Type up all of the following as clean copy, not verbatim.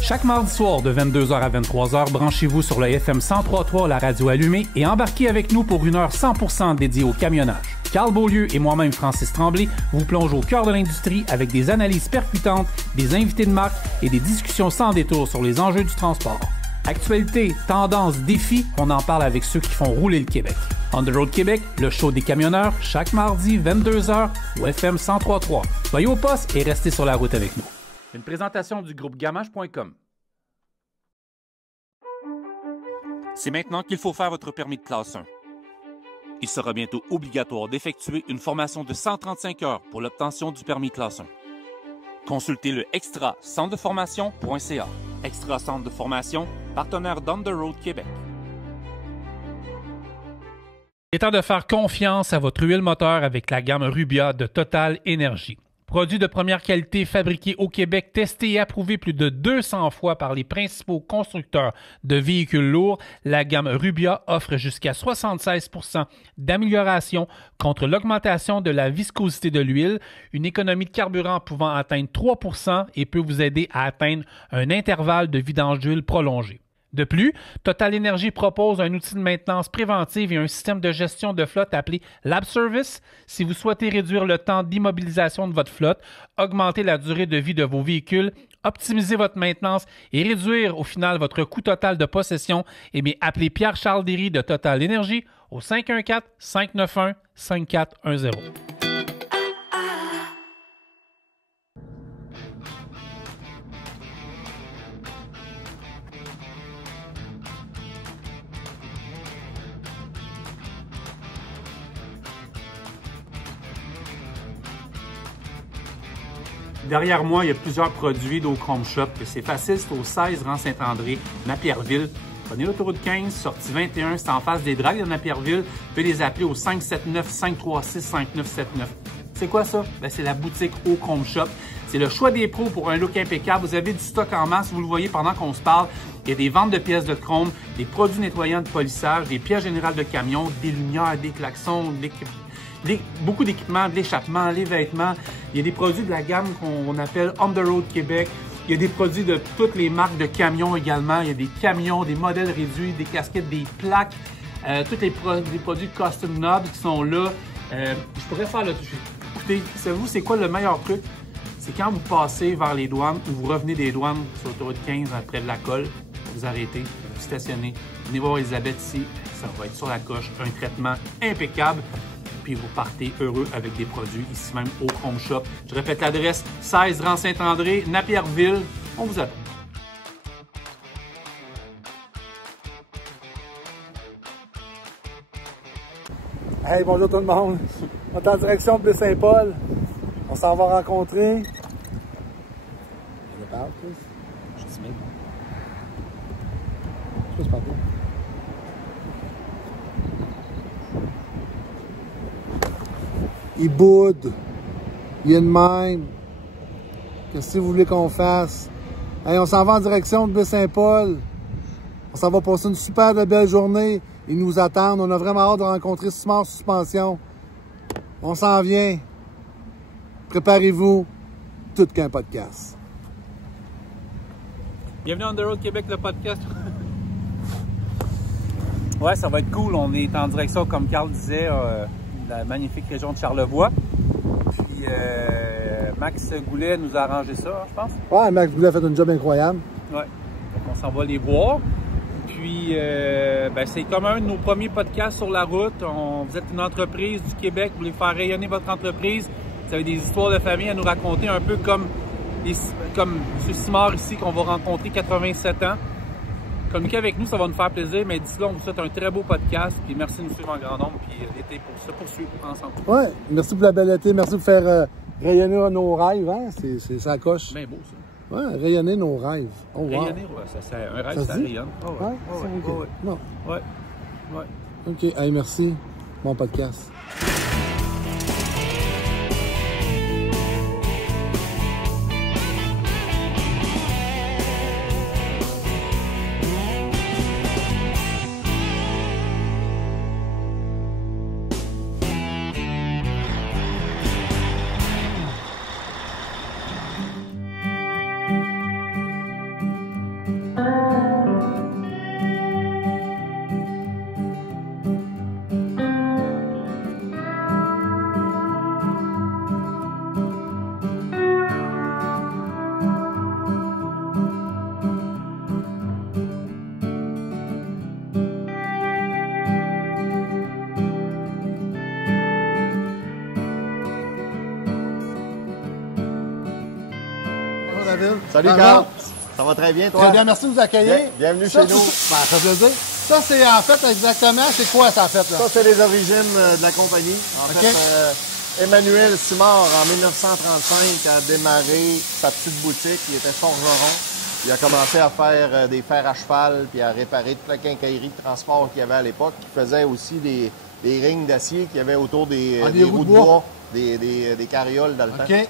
Chaque mardi soir de 22h à 23h, branchez-vous sur le FM 103.3, la radio allumée, et embarquez avec nous pour une heure 100% dédiée au camionnage. Carl Beaulieu et moi-même, Francis Tremblay, vous plongeons au cœur de l'industrie avec des analyses percutantes, des invités de marque et des discussions sans détour sur les enjeux du transport. Actualité, tendances, défis, on en parle avec ceux qui font rouler le Québec. On the Road Québec, le show des camionneurs, chaque mardi 22h au FM 103.3. Soyez au poste et restez sur la route avec nous. Une présentation du groupe Gamache.com. C'est maintenant qu'il faut faire votre permis de classe 1. Il sera bientôt obligatoire d'effectuer une formation de 135 heures pour l'obtention du permis classe 1. Consultez le extra-centre-de-formation.ca. Extra Centre de formation, partenaire d'On the Road Québec. Il est temps de faire confiance à votre huile moteur avec la gamme Rubia de Total Énergie. Produit de première qualité fabriqué au Québec, testé et approuvé plus de 200 fois par les principaux constructeurs de véhicules lourds, la gamme Rubia offre jusqu'à 76% d'amélioration contre l'augmentation de la viscosité de l'huile, une économie de carburant pouvant atteindre 3% et peut vous aider à atteindre un intervalle de vidange d'huile prolongé. De plus, Total Énergie propose un outil de maintenance préventive et un système de gestion de flotte appelé Lab Service. Si vous souhaitez réduire le temps d'immobilisation de votre flotte, augmenter la durée de vie de vos véhicules, optimiser votre maintenance et réduire au final votre coût total de possession, appelez Pierre-Charles Derry de Total Énergie au 514-591-5410. Derrière moi, il y a plusieurs produits d'Ochrome Shop. C'est facile, c'est au 16 rang Saint-André, Napierville. Prenez l'autoroute 15, sortie 21, c'est en face des dragues de Napierville. Vous pouvez les appeler au 579-536-5979. C'est quoi ça? C'est la boutique Ochrome Shop. C'est le choix des pros pour un look impeccable. Vous avez du stock en masse, vous le voyez pendant qu'on se parle. Il y a des ventes de pièces de chrome, des produits nettoyants de polissage, des pièces générales de camion, des lumières, des klaxons, beaucoup d'équipements, de l'échappement, les vêtements. Il y a des produits de la gamme qu'on appelle On the Road Québec. Il y a des produits de toutes les marques de camions également. Il y a des camions, des modèles réduits, des casquettes, des plaques, tous les produits custom knobs qui sont là. Je pourrais faire le... Écoutez, savez-vous c'est quoi le meilleur truc? C'est quand vous passez vers les douanes ou vous revenez des douanes sur l'autoroute 15 près de la colle, vous arrêtez, vous stationnez, venez voir Elisabeth ici, ça va être sur la coche, un traitement impeccable. Puis vous partez heureux avec des produits ici même au Ochrome Shop. Je répète l'adresse, 16 rang Saint-André, Napierville. On vous attend. Hey, bonjour tout le monde. On est en direction de Baie-Saint-Paul. On s'en va rencontrer. Je parle plus. Je suis timide. Je parle plus. Il boude. Il est de même. Qu'est-ce que vous voulez qu'on fasse? Hey, on s'en va en direction de Baie-Saint-Paul. On s'en va passer une super belle journée. Ils nous attendent. On a vraiment hâte de rencontrer Simard Suspension. On s'en vient. Préparez-vous. Tout qu'un podcast. Bienvenue on the Road Québec, le podcast. Ouais, ça va être cool. On est en direction, comme Carl disait, la magnifique région de Charlevoix. Puis Max Goulet nous a arrangé ça, je pense. Ouais, Max Goulet a fait un job incroyable. Ouais. Donc on s'en va les voir. Puis c'est comme un de nos premiers podcasts sur la route. Vous êtes une entreprise du Québec, vous voulez faire rayonner votre entreprise. Vous avez des histoires de famille à nous raconter, un peu comme M. Simard ici, qu'on va rencontrer 87 ans. Communiquez avec nous, ça va nous faire plaisir. Mais d'ici là, on vous souhaite un très beau podcast. Puis merci de nous suivre en grand nombre. Puis l'été pour se poursuivre ensemble. Ouais, merci pour la belle été. Merci de faire rayonner nos rêves. Hein? C'est ça coche. Bien beau, ça. Ouais, rayonner nos rêves. Oh, wow. Rayonner, ouais, un rêve, ça rayonne. Oh, ouais. Ouais, Oh, c'est ouais. OK. Oh, ouais. Non. Ouais. Ouais. OK, hey, merci. Bon podcast. David. Salut, Ça Carl. va? Ça va très bien, toi? Très bien, merci de nous accueillir. Bienvenue Ça, chez nous. ça fait plaisir. Ça, c'est en fait exactement, c'est quoi ça en fait? Là? Ça, c'est les origines de la compagnie. En OK. fait, Emmanuel Simard, en 1935, a démarré sa petite boutique. Il était forgeron. Il a commencé à faire des fers à cheval puis à réparer toute la quincaillerie de transport qu'il y avait à l'époque. Il faisait aussi des rings d'acier qu'il y avait autour des roues de bois, des carrioles dans le temps. OK.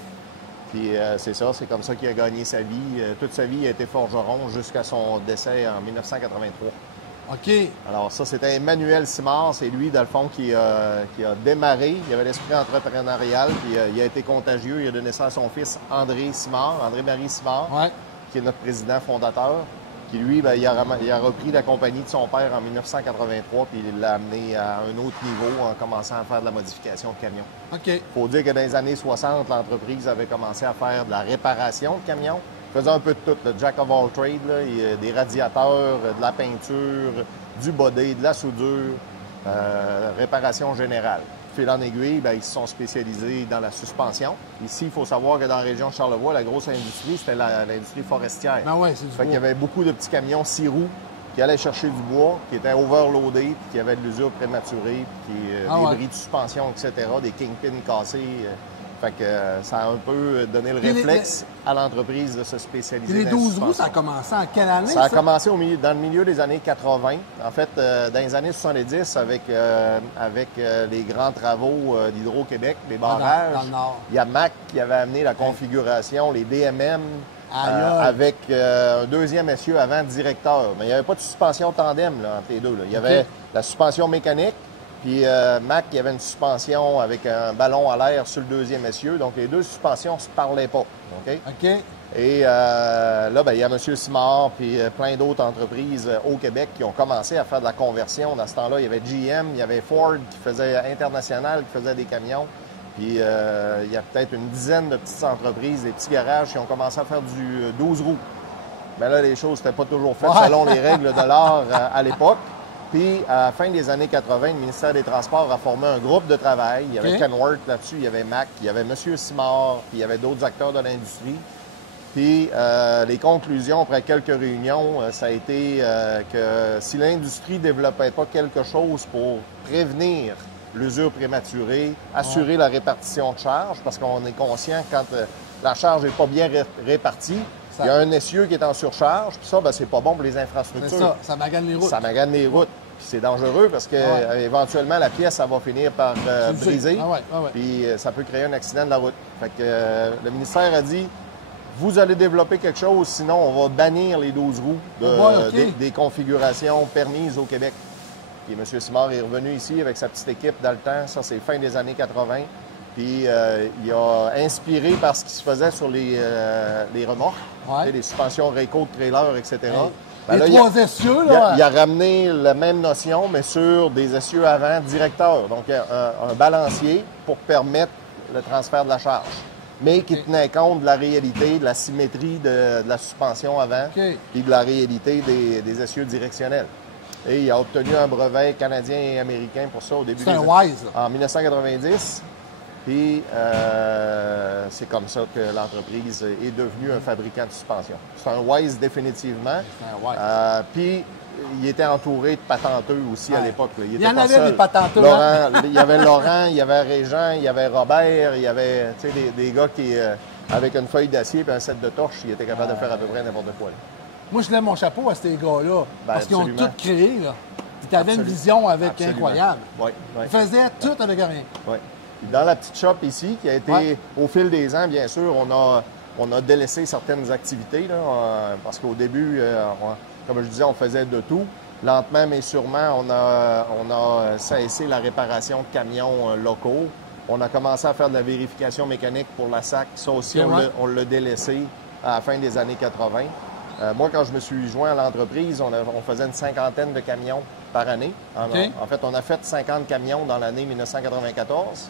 Puis c'est ça, c'est comme ça qu'il a gagné sa vie. Toute sa vie, il a été forgeron jusqu'à son décès en 1983. OK. Alors ça, c'était Emmanuel Simard. C'est lui, dans le fond, qui a démarré. Il avait l'esprit entrepreneurial, puis il a été contagieux. Il a donné naissance à son fils André Simard, André-Marie Simard, Ouais. qui est notre président fondateur. Qui, lui, il a repris la compagnie de son père en 1983, puis il l'a amené à un autre niveau en commençant à faire de la modification de camions. OK. Il faut dire que dans les années 60, l'entreprise avait commencé à faire de la réparation de camions. Il faisait un peu de tout, le jack of all trades, là. Il y a des radiateurs, de la peinture, du body, de la soudure, réparation générale. Fil en aiguille, bien, ils se sont spécialisés dans la suspension. Ici, il faut savoir que dans la région de Charlevoix, la grosse industrie, c'était l'industrie forestière. Ben ouais, c'est du Fait qu'il y bois. avait beaucoup de petits camions 6 roues qui allaient chercher du bois, qui étaient overloadés, puis qui avaient de l'usure prématurée, puis des ouais. bris de suspension, etc., des kingpins cassés. Fait que ça a un peu donné le Puis réflexe à l'entreprise de se spécialiser Puis les dans la 12 roues, ça a suspension. commencé en quelle année? Ça a commencé dans le milieu des années 80. En fait, dans les années 70, avec les grands travaux d'Hydro-Québec, les barrages, dans le Nord. il y a Mac qui avait amené la configuration, les DMM, Aïe, aïe. avec un deuxième essieu avant directeur. Mais il n'y avait pas de suspension tandem là, entre les deux. Là. Il y avait OK. la suspension mécanique, puis Mac, il y avait une suspension avec un ballon à l'air sur le deuxième essieu. Donc, les deux suspensions ne se parlaient pas. OK? OK. Et là, ben, il y a M. Simard puis plein d'autres entreprises au Québec qui ont commencé à faire de la conversion. Dans ce temps-là, il y avait GM, il y avait Ford qui faisait International, qui faisait des camions. Puis il y a peut-être une dizaine de petites entreprises, des petits garages qui ont commencé à faire du 12 roues. Mais là, les choses n'étaient pas toujours faites selon les règles de l'art à l'époque. Puis, à la fin des années 80, le ministère des Transports a formé un groupe de travail. Il y avait OK. Kenworth là-dessus, il y avait Mac, il y avait M. Simard, puis il y avait d'autres acteurs de l'industrie. Puis, les conclusions après quelques réunions, ça a été que si l'industrie ne développait pas quelque chose pour prévenir l'usure prématurée, assurer la répartition de charge, parce qu'on est conscient que quand la charge n'est pas bien répartie, il y a un essieu qui est en surcharge, puis ça, ben, c'est pas bon pour les infrastructures. C'est ça magane les routes. Ça magane les routes. Puis c'est dangereux parce que éventuellement, la pièce, ça va finir par briser. Ah ouais, ah ouais. Puis ça peut créer un accident de la route. Fait que le ministère a dit, vous allez développer quelque chose, sinon on va bannir les 12 roues des configurations permises au Québec. Puis M. Simard est revenu ici avec sa petite équipe dans le temps. Ça, c'est fin des années 80. Puis il a inspiré par ce qui se faisait sur les remorques, les suspensions Rayco de trailer, etc. Ben les là, trois essieux, là. il a ramené la même notion, mais sur des essieux avant directeurs. Donc, un balancier pour permettre le transfert de la charge, mais qui tenait compte de la réalité, de la symétrie de la suspension avant, puis de la réalité des essieux directionnels. Et il a obtenu un brevet canadien et américain pour ça au début C'est un Wise, en 1990. Puis, c'est comme ça que l'entreprise est devenue un fabricant de suspension. C'est un Wise définitivement. C'est un Wise. Puis, il était entouré de patenteux aussi à l'époque. Il y en avait des patenteux. Il y avait Laurent, il y avait Régent, il y avait Robert, il y avait des gars qui, avec une feuille d'acier et un set de torches, ils étaient capables de faire à peu près n'importe quoi. Là. Moi, je lève mon chapeau à ces gars-là. Parce qu'ils ont absolument. tout créé. Là. Tu avais une vision incroyable. Oui, oui. Ils faisaient tout avec rien. Oui. Dans la petite shop ici, qui a été, au fil des ans, bien sûr, on a délaissé certaines activités, là, parce qu'au début, comme je disais, on faisait de tout. Lentement, mais sûrement, on a cessé la réparation de camions locaux. On a commencé à faire de la vérification mécanique pour la SAC. Ça aussi, on l'a délaissé à la fin des années 80. Moi, quand je me suis joint à l'entreprise, on faisait une cinquantaine de camions par année. En fait, on a fait 50 camions dans l'année 1994.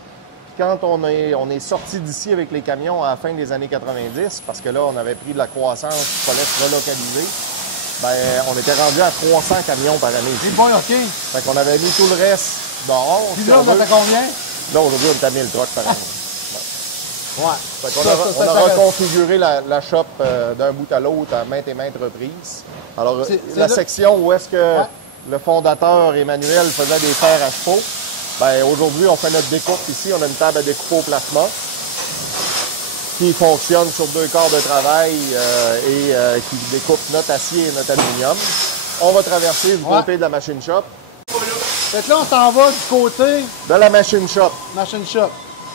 Puis quand on est sorti d'ici avec les camions à la fin des années 90, parce que là, on avait pris de la croissance, il fallait se relocaliser, ben, on était rendu à 300 camions par année ici. C'est bon, OK. Fait qu'on avait mis tout le reste dehors. Puis là, on a fait combien? Là, aujourd'hui, on est à 1000 trucks par année. Ouais. Fait qu'on on a reconfiguré la shop d'un bout à l'autre à maintes et maintes reprises. Alors, la section où est-ce que le fondateur Emmanuel faisait des fers à chevaux, ben aujourd'hui, on fait notre découpe ici. On a une table à découper au plasma qui fonctionne sur 2 corps de travail et qui découpe notre acier et notre aluminium. On va traverser du côté de la machine shop. Fait que là, on s'en va du côté de la machine shop. Machine shop.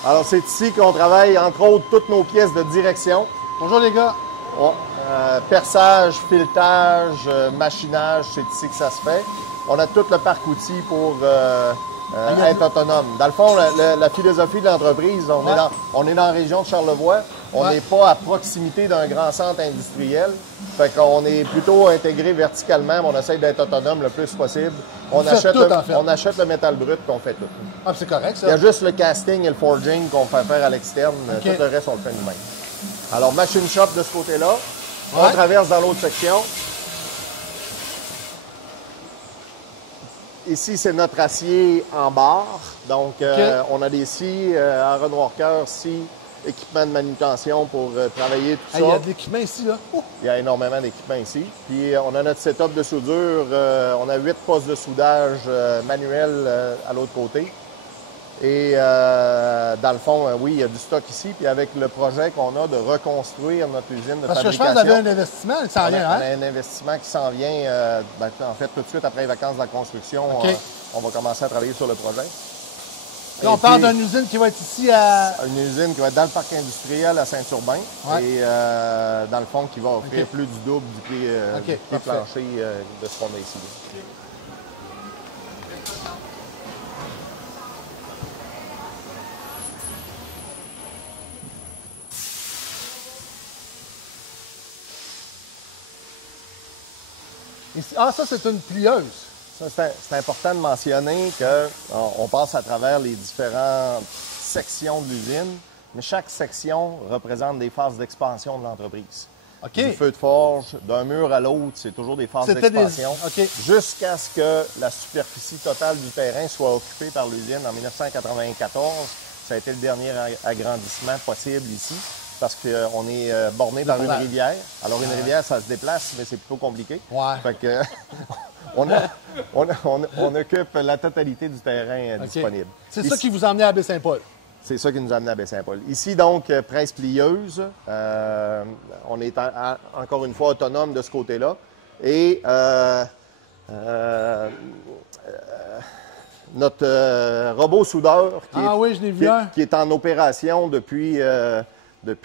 Alors, c'est ici qu'on travaille, entre autres, toutes nos pièces de direction. Bonjour les gars. Ouais. Perçage, filetage, machinage, c'est ici que ça se fait. On a tout le parc outils pour être autonome. Dans le fond, la philosophie de l'entreprise, on est dans la région de Charlevoix. On n'est pas à proximité d'un grand centre industriel. Fait qu'on est plutôt intégré verticalement, mais on essaie d'être autonome le plus possible. On achète le métal brut qu'on fait tout. Ah, c'est correct, ça. Il y a juste le casting et le forging qu'on fait faire à l'externe. Tout le reste, on le fait nous-mêmes. Alors, machine shop de ce côté-là. On traverse dans l'autre section. Ici, c'est notre acier en barre. Donc, on a des scies en renoir-cœur, scies, équipement de manutention pour travailler tout ça. Il y a de l'équipement ici, là. Il y a énormément d'équipement ici. Puis, on a notre setup de soudure. On a 8 postes de soudage manuels à l'autre côté. Et dans le fond, oui, il y a du stock ici. Puis avec le projet qu'on a de reconstruire notre usine de fabrication... Parce que je pense que vous avez un investissement qui s'en vient, hein? On a un investissement qui s'en vient. En fait, tout de suite après les vacances de la construction, on va commencer à travailler sur le projet. Là, on parle d'une usine qui va être ici à... Une usine qui va être dans le parc industriel à Saint-Urbain. Et dans le fond, qui va offrir plus du double du prix plancher de ce qu'on a ici. Ah, ça, c'est une plieuse. Ça, c'est important de mentionner qu'on passe à travers les différentes sections de l'usine, mais chaque section représente des phases d'expansion de l'entreprise. Du feu de forge, d'un mur à l'autre, c'est toujours des phases d'expansion. Jusqu'à ce que la superficie totale du terrain soit occupée par l'usine en 1994. Ça a été le dernier agrandissement possible ici, parce qu'on est borné par une rivière. Alors, une rivière, ça se déplace, mais c'est plutôt compliqué. Fait que on occupe la totalité du terrain disponible. C'est ça qui vous a emmené à Baie-Saint-Paul? C'est ça qui nous a amené à Baie-Saint-Paul. Ici, donc, presse plieuse. On est encore une fois autonome de ce côté-là. Et notre robot soudeur qui est en opération depuis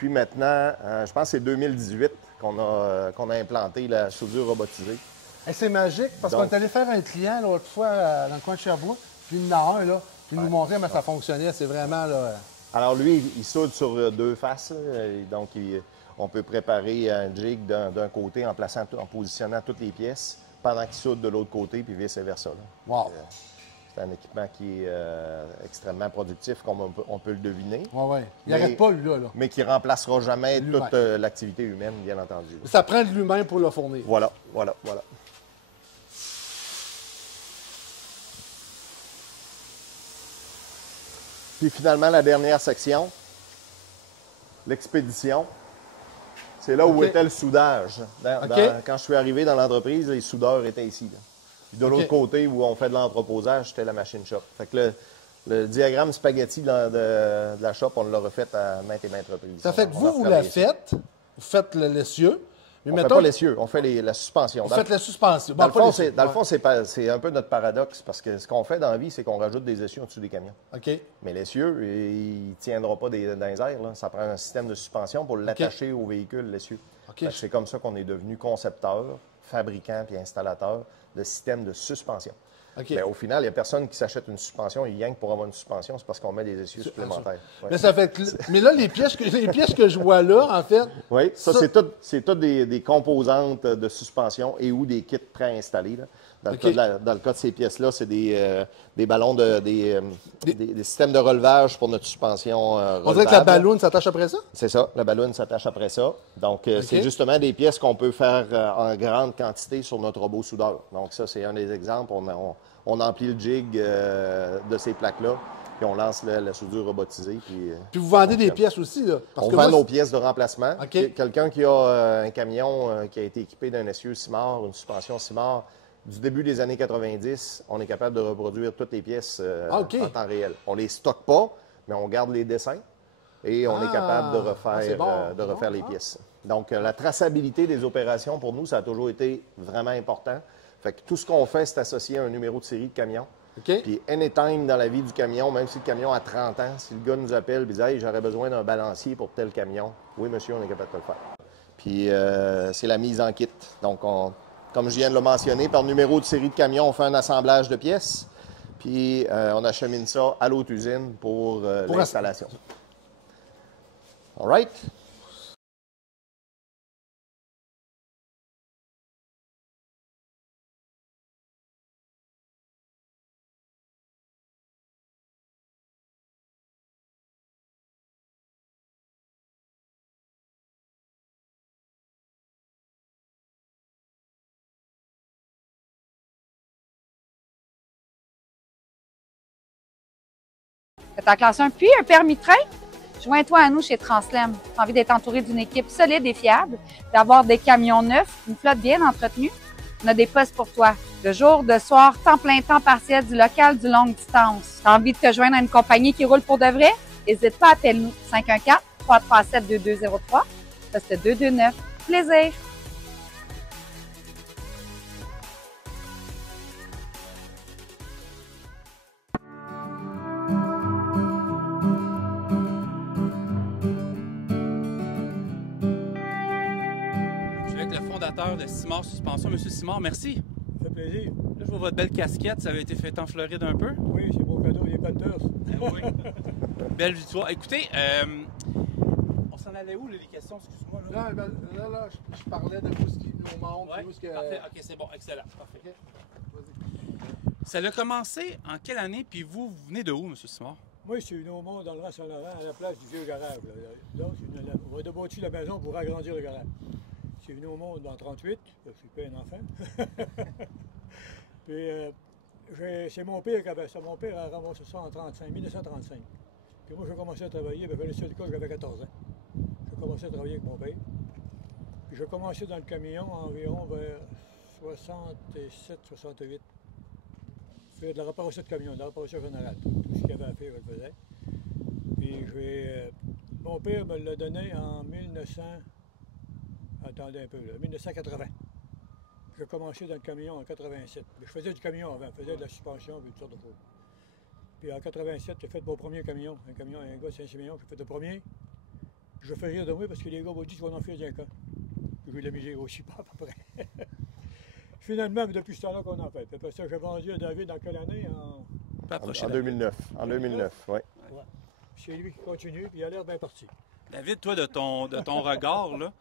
maintenant, je pense que c'est 2018 qu'on a implanté la soudure robotisée. C'est magique, parce qu'on est allé faire un client l'autre fois dans le coin de Sherbrooke, puis il y en a un, là, puis il nous montrait comment ça fonctionnait. C'est vraiment, là... Alors lui, il soude sur 2 faces, là, donc on peut préparer un jig d'un côté en positionnant toutes les pièces, pendant qu'il soude de l'autre côté, puis vice-versa. Wow! C'est un équipement qui est extrêmement productif, comme on peut le deviner. Oui. Il n'arrête pas, lui, là. Mais qui ne remplacera jamais toute l'activité humaine, bien entendu. Ça prend de l'humain pour le fournir. Voilà. Puis finalement, la dernière section, l'expédition. C'est là où était le soudage. Quand je suis arrivé dans l'entreprise, les soudeurs étaient ici. Là. Puis de l'autre côté, où on fait de l'entreposage, c'était la machine shop. Fait que le diagramme spaghetti de la shop, on l'a refait à maintes et maintes reprises. Ça fait que vous la faites, vous faites l'essieu. On ne fait pas l'essieu, on fait la suspension. Vous faites la suspension. Dans le fond, c'est un peu notre paradoxe, parce que ce qu'on fait dans la vie, c'est qu'on rajoute des essieux au-dessus des camions. Mais l'essieu, il ne tiendra pas dans les airs. Là. Ça prend un système de suspension pour l'attacher au véhicule, l'essieu. C'est comme ça qu'on est devenu concepteur, fabricant et installateur de systèmes de suspension. Mais au final, il n'y a personne qui s'achète une suspension et rien que pour avoir une suspension, c'est parce qu'on met des essieux supplémentaires. Mais ça fait mais là, les pièces que je vois là, en fait... Oui, c'est toutes des composantes de suspension et ou des kits préinstallés. Dans le cas de ces pièces-là, c'est des ballons, des systèmes de relevage pour notre suspension relevable. On dirait que la balloune s'attache après ça? C'est ça, la balloune s'attache après ça. Donc, c'est justement des pièces qu'on peut faire en grande quantité sur notre robot soudeur. Donc, ça, c'est un des exemples. On emplit le jig de ces plaques-là puis on lance la soudure robotisée. Puis vous vendez des pièces aussi, là? Parce On que vend moi, nos pièces de remplacement. OK. Quelqu'un qui a un camion qui a été équipé d'un essieu Simard, une suspension Simard, du début des années 90, on est capable de reproduire toutes les pièces en temps réel. On les stocke pas, mais on garde les dessins et on est capable de refaire les pièces. Donc, la traçabilité des opérations, pour nous, ça a toujours été vraiment important. Fait que tout ce qu'on fait, c'est associé à un numéro de série de camion. OK. Puis, anytime dans la vie du camion, même si le camion a 30 ans, si le gars nous appelle et dit « Hey, j'aurais besoin d'un balancier pour tel camion. » Oui, monsieur, on est capable de le faire. Puis, c'est la mise en kit. Donc, comme je viens de le mentionner, par numéro de série de camion, on fait un assemblage de pièces. Puis, on achemine ça à l'autre usine pour l'installation. All right? Tu as classe 1 puis un permis de train? Joins-toi à nous chez Translem. Tu as envie d'être entouré d'une équipe solide et fiable, d'avoir des camions neufs, une flotte bien entretenue? On a des postes pour toi. De jour, de soir, temps plein, temps partiel, du local, du longue distance. Tu as envie de te joindre à une compagnie qui roule pour de vrai? N'hésite pas, appelle-nous 514-337-2203, poste 229. Plaisir! De Simard Suspension. Monsieur Simard, merci. Ça fait plaisir. Là, je vois votre belle casquette. Ça avait été fait en Floride un peu. Oui, c'est mon cadeau, les Panthers. Oui. Belle victoire. Écoutez, on s'en allait où, là, les questions? Excuse-moi. Là, je parlais de où ce qui nous montre. Ouais, que... parfait. OK, c'est bon. Excellent. Parfait. Okay. Ça a commencé en quelle année? Puis vous venez de où, Monsieur Simard? Moi, je suis venu au monde dans le Rang-Saint-Laurent, à la place du vieux garage. Là, on va débâtir la maison pour agrandir le garage. Je suis venu au monde en 1938, je suis pas un enfant. Puis, c'est mon père qui avait ça. Mon père a ramassé ça en 1935. Puis moi, j'ai commencé à travailler, ben, le seul cas, j'avais 14 ans. J'ai commencé à travailler avec mon père. Puis j'ai commencé dans le camion environ vers 67, 68. Je faisais de la réparation de camion, de la réparation générale. Tout ce qu'il y avait à faire, je le faisais. Puis mon père me l'a donné en 1900. Attendez un peu, là, 1980. J'ai commencé dans le camion en 87. Je faisais du camion avant, je faisais de la suspension et toutes sortes de choses. Puis en 87, j'ai fait mon premier camion. Un gars de Saint-Siméon, j'ai fait le premier. Je fais rire de moi parce que les gars m'ont dit tu vas en faire d'un cas. J'ai eu de la misère aussi, pas à peu près. Finalement, depuis ce temps-là qu'on en fait. Après ça, j'ai vendu à David dans quelle année? En 2009. En 2009, oui. Ouais. C'est lui qui continue, puis il a l'air bien parti. David, toi, de ton regard, là,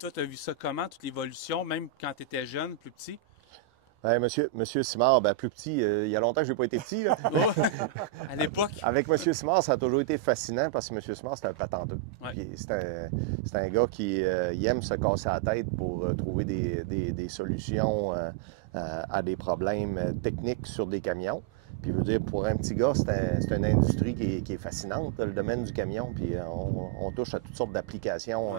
toi, tu as vu ça comment, toute l'évolution, même quand tu étais jeune, plus petit? Monsieur Simard, plus petit, il y a longtemps que je n'ai pas été petit. Là. À l'époque. Avec Monsieur Simard, ça a toujours été fascinant parce que Monsieur Simard, c'était un patenteux. Ouais. C'est un gars qui il aime se casser la tête pour trouver des solutions à des problèmes techniques sur des camions. Puis, je veux dire, pour un petit gars, c'est une industrie qui est fascinante, le domaine du camion. Puis, on touche à toutes sortes d'applications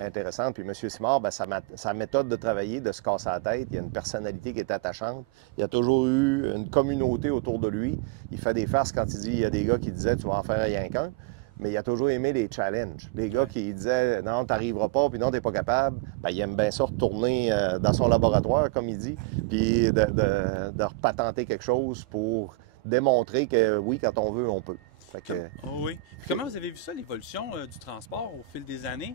intéressantes. Puis, M. Simard, sa méthode de travailler, de se casser la tête, il a une personnalité qui est attachante. Il a toujours eu une communauté autour de lui. Il fait des farces quand il dit, il y a des gars qui disaient, tu vas en faire rien qu'un. Mais il a toujours aimé les challenges. Les gars qui disaient, non, t'arriveras pas, puis non, t'es pas capable, il aime bien ça retourner dans son laboratoire, comme il dit, puis de repatenter quelque chose pour démontrer que oui, quand on veut, on peut. Fait que... Oui. Puis comment vous avez vu ça, l'évolution du transport au fil des années?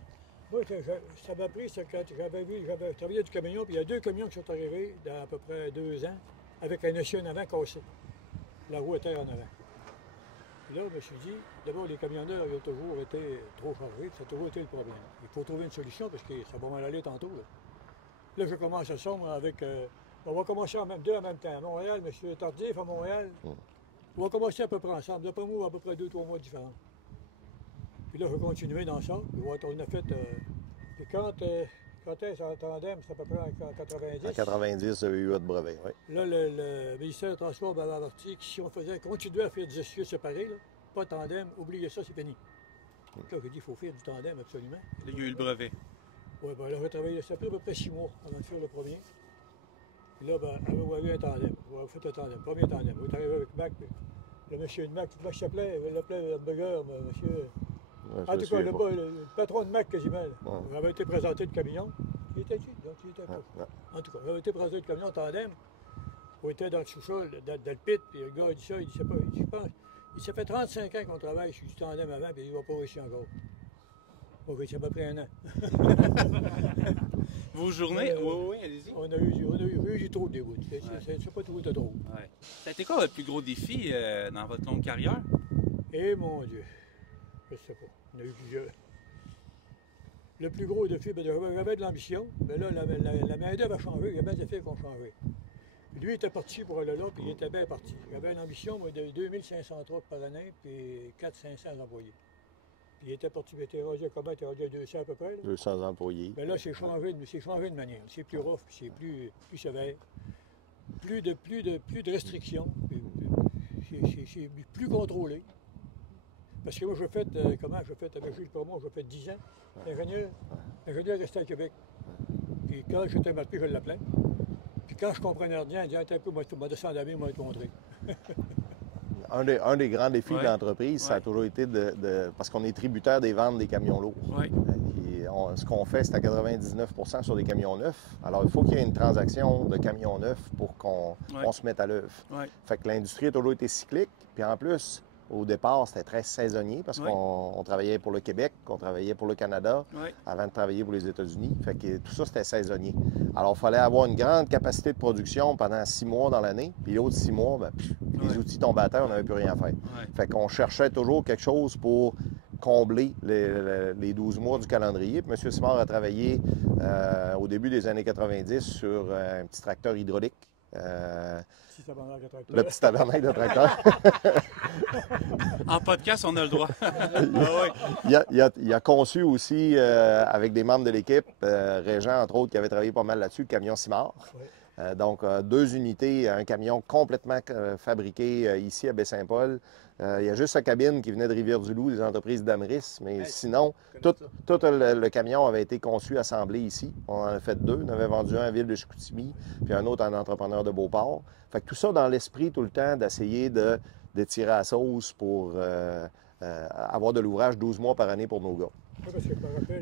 Moi, ça m'a pris, c'est quand j'avais travaillé du camion, puis il y a 2 camions qui sont arrivés dans à peu près 2 ans, avec un essieu en avant cassé. La roue était en avant. Puis là, je me suis dit, d'abord, les camionneurs, ils ont toujours été trop chargés, ça a toujours été le problème. Il faut trouver une solution parce que ça va mal aller tantôt. Là, je commence à sombre avec... on va commencer en même temps. À Montréal, M. Tardif, à Montréal. On va commencer à peu près ensemble. D'après moi, à peu près 2-3 mois différents. Puis là, je vais continuer dans ça. On a fait... Quand est-ce en tandem, c'est à peu près en 90. En 90, vous avez eu votre brevet, oui. Là, le ministère du Transport m'avait averti que si on continuait à faire des essieux séparés, là, pas tandem, oubliez ça, c'est fini. Donc là, j'ai dit, il faut faire du tandem, absolument. Là, il y a eu le brevet. Oui, ben là, j'ai travaillé, ça a pris à peu près 6 mois avant de faire le premier. Puis là, ben, on a eu un tandem. On a fait un tandem, premier tandem. On est arrivé avec Mac, puis le monsieur de Mac, comment il s'appelait? Il l'appelait Hamburger, monsieur. Ouais, En tout cas, le patron de Mac, quasiment, il avait été présenté le camion. Il était ici, donc il était pas. En tout cas, il avait été présenté le camion en tandem. On était dans le sous-sol, dans le pit, puis le gars, il dit ça, il dit, pas, il dit, je pense, ça fait 35 ans qu'on travaille sur du tandem avant, puis il va pas réussir encore. Bon, ça m'a pris un an. Vos journées? Oui, allez-y. On a eu du trop de dégoût. C'est pas tout de trop. Ouais. Ça a été quoi votre plus gros défi dans votre longue carrière? Eh mon Dieu, je sais pas. On a eu plusieurs. Le plus gros défi, ben, j'avais de l'ambition, mais là, la main-d'œuvre a changé, il y a bien des filles qui ont changé. Lui, il était parti pour aller là, puis il était bien parti. Il avait une ambition moi, de 2500 trucks par année, puis 400-500 employés. Puis il était parti, il était rendu à combien? Il était rendu à 200 à peu près. Là. 200 employés. Mais là, c'est changé de manière. C'est plus rough, c'est plus sévère. Plus de restrictions. C'est plus contrôlé. Parce que moi, je fais, avec Gilles Permont, je fais 10 ans. L'ingénieur restait à Québec. Puis quand j'étais mal pris, je l'appelais. Puis quand je comprenais rien, il disait, un peu, moi, je vais descendre à la main, moi, te montrer. Un des grands défis de l'entreprise, ça a toujours été parce qu'on est tributaire des ventes des camions lourds. Ouais. Ce qu'on fait, c'est à 99 % sur des camions neufs. Alors, il faut qu'il y ait une transaction de camions neufs pour qu'on se mette à l'œuvre. Ouais. Fait que l'industrie a toujours été cyclique. Puis en plus, au départ, c'était très saisonnier parce qu'on travaillait pour le Québec, on travaillait pour le Canada avant de travailler pour les États-Unis. Fait que tout ça, c'était saisonnier. Alors, il fallait avoir une grande capacité de production pendant 6 mois dans l'année. Puis l'autre 6 mois, ben, les outils tombaient à terre, on n'avait plus rien à faire. Fait qu'on cherchait toujours quelque chose pour combler les 12 mois du calendrier. Puis M. Simard a travaillé au début des années 90 sur un petit tracteur hydraulique. Le petit tabernacle de tracteur. En podcast, on a le droit. Il a conçu aussi, avec des membres de l'équipe, Régent, entre autres, qui avait travaillé pas mal là-dessus, le camion Simard. Donc, 2 unités, un camion complètement fabriqué ici à Baie-Saint-Paul. Il y a juste sa cabine qui venait de Rivière-du-Loup, des entreprises d'Amris, mais sinon, tout le camion avait été conçu, assemblé ici. On en a fait 2. On avait vendu un à Ville de Chicoutimi, puis un autre à un entrepreneur de Beauport. Fait que tout ça dans l'esprit tout le temps d'essayer de tirer à la sauce pour avoir de l'ouvrage 12 mois par année pour nos gars.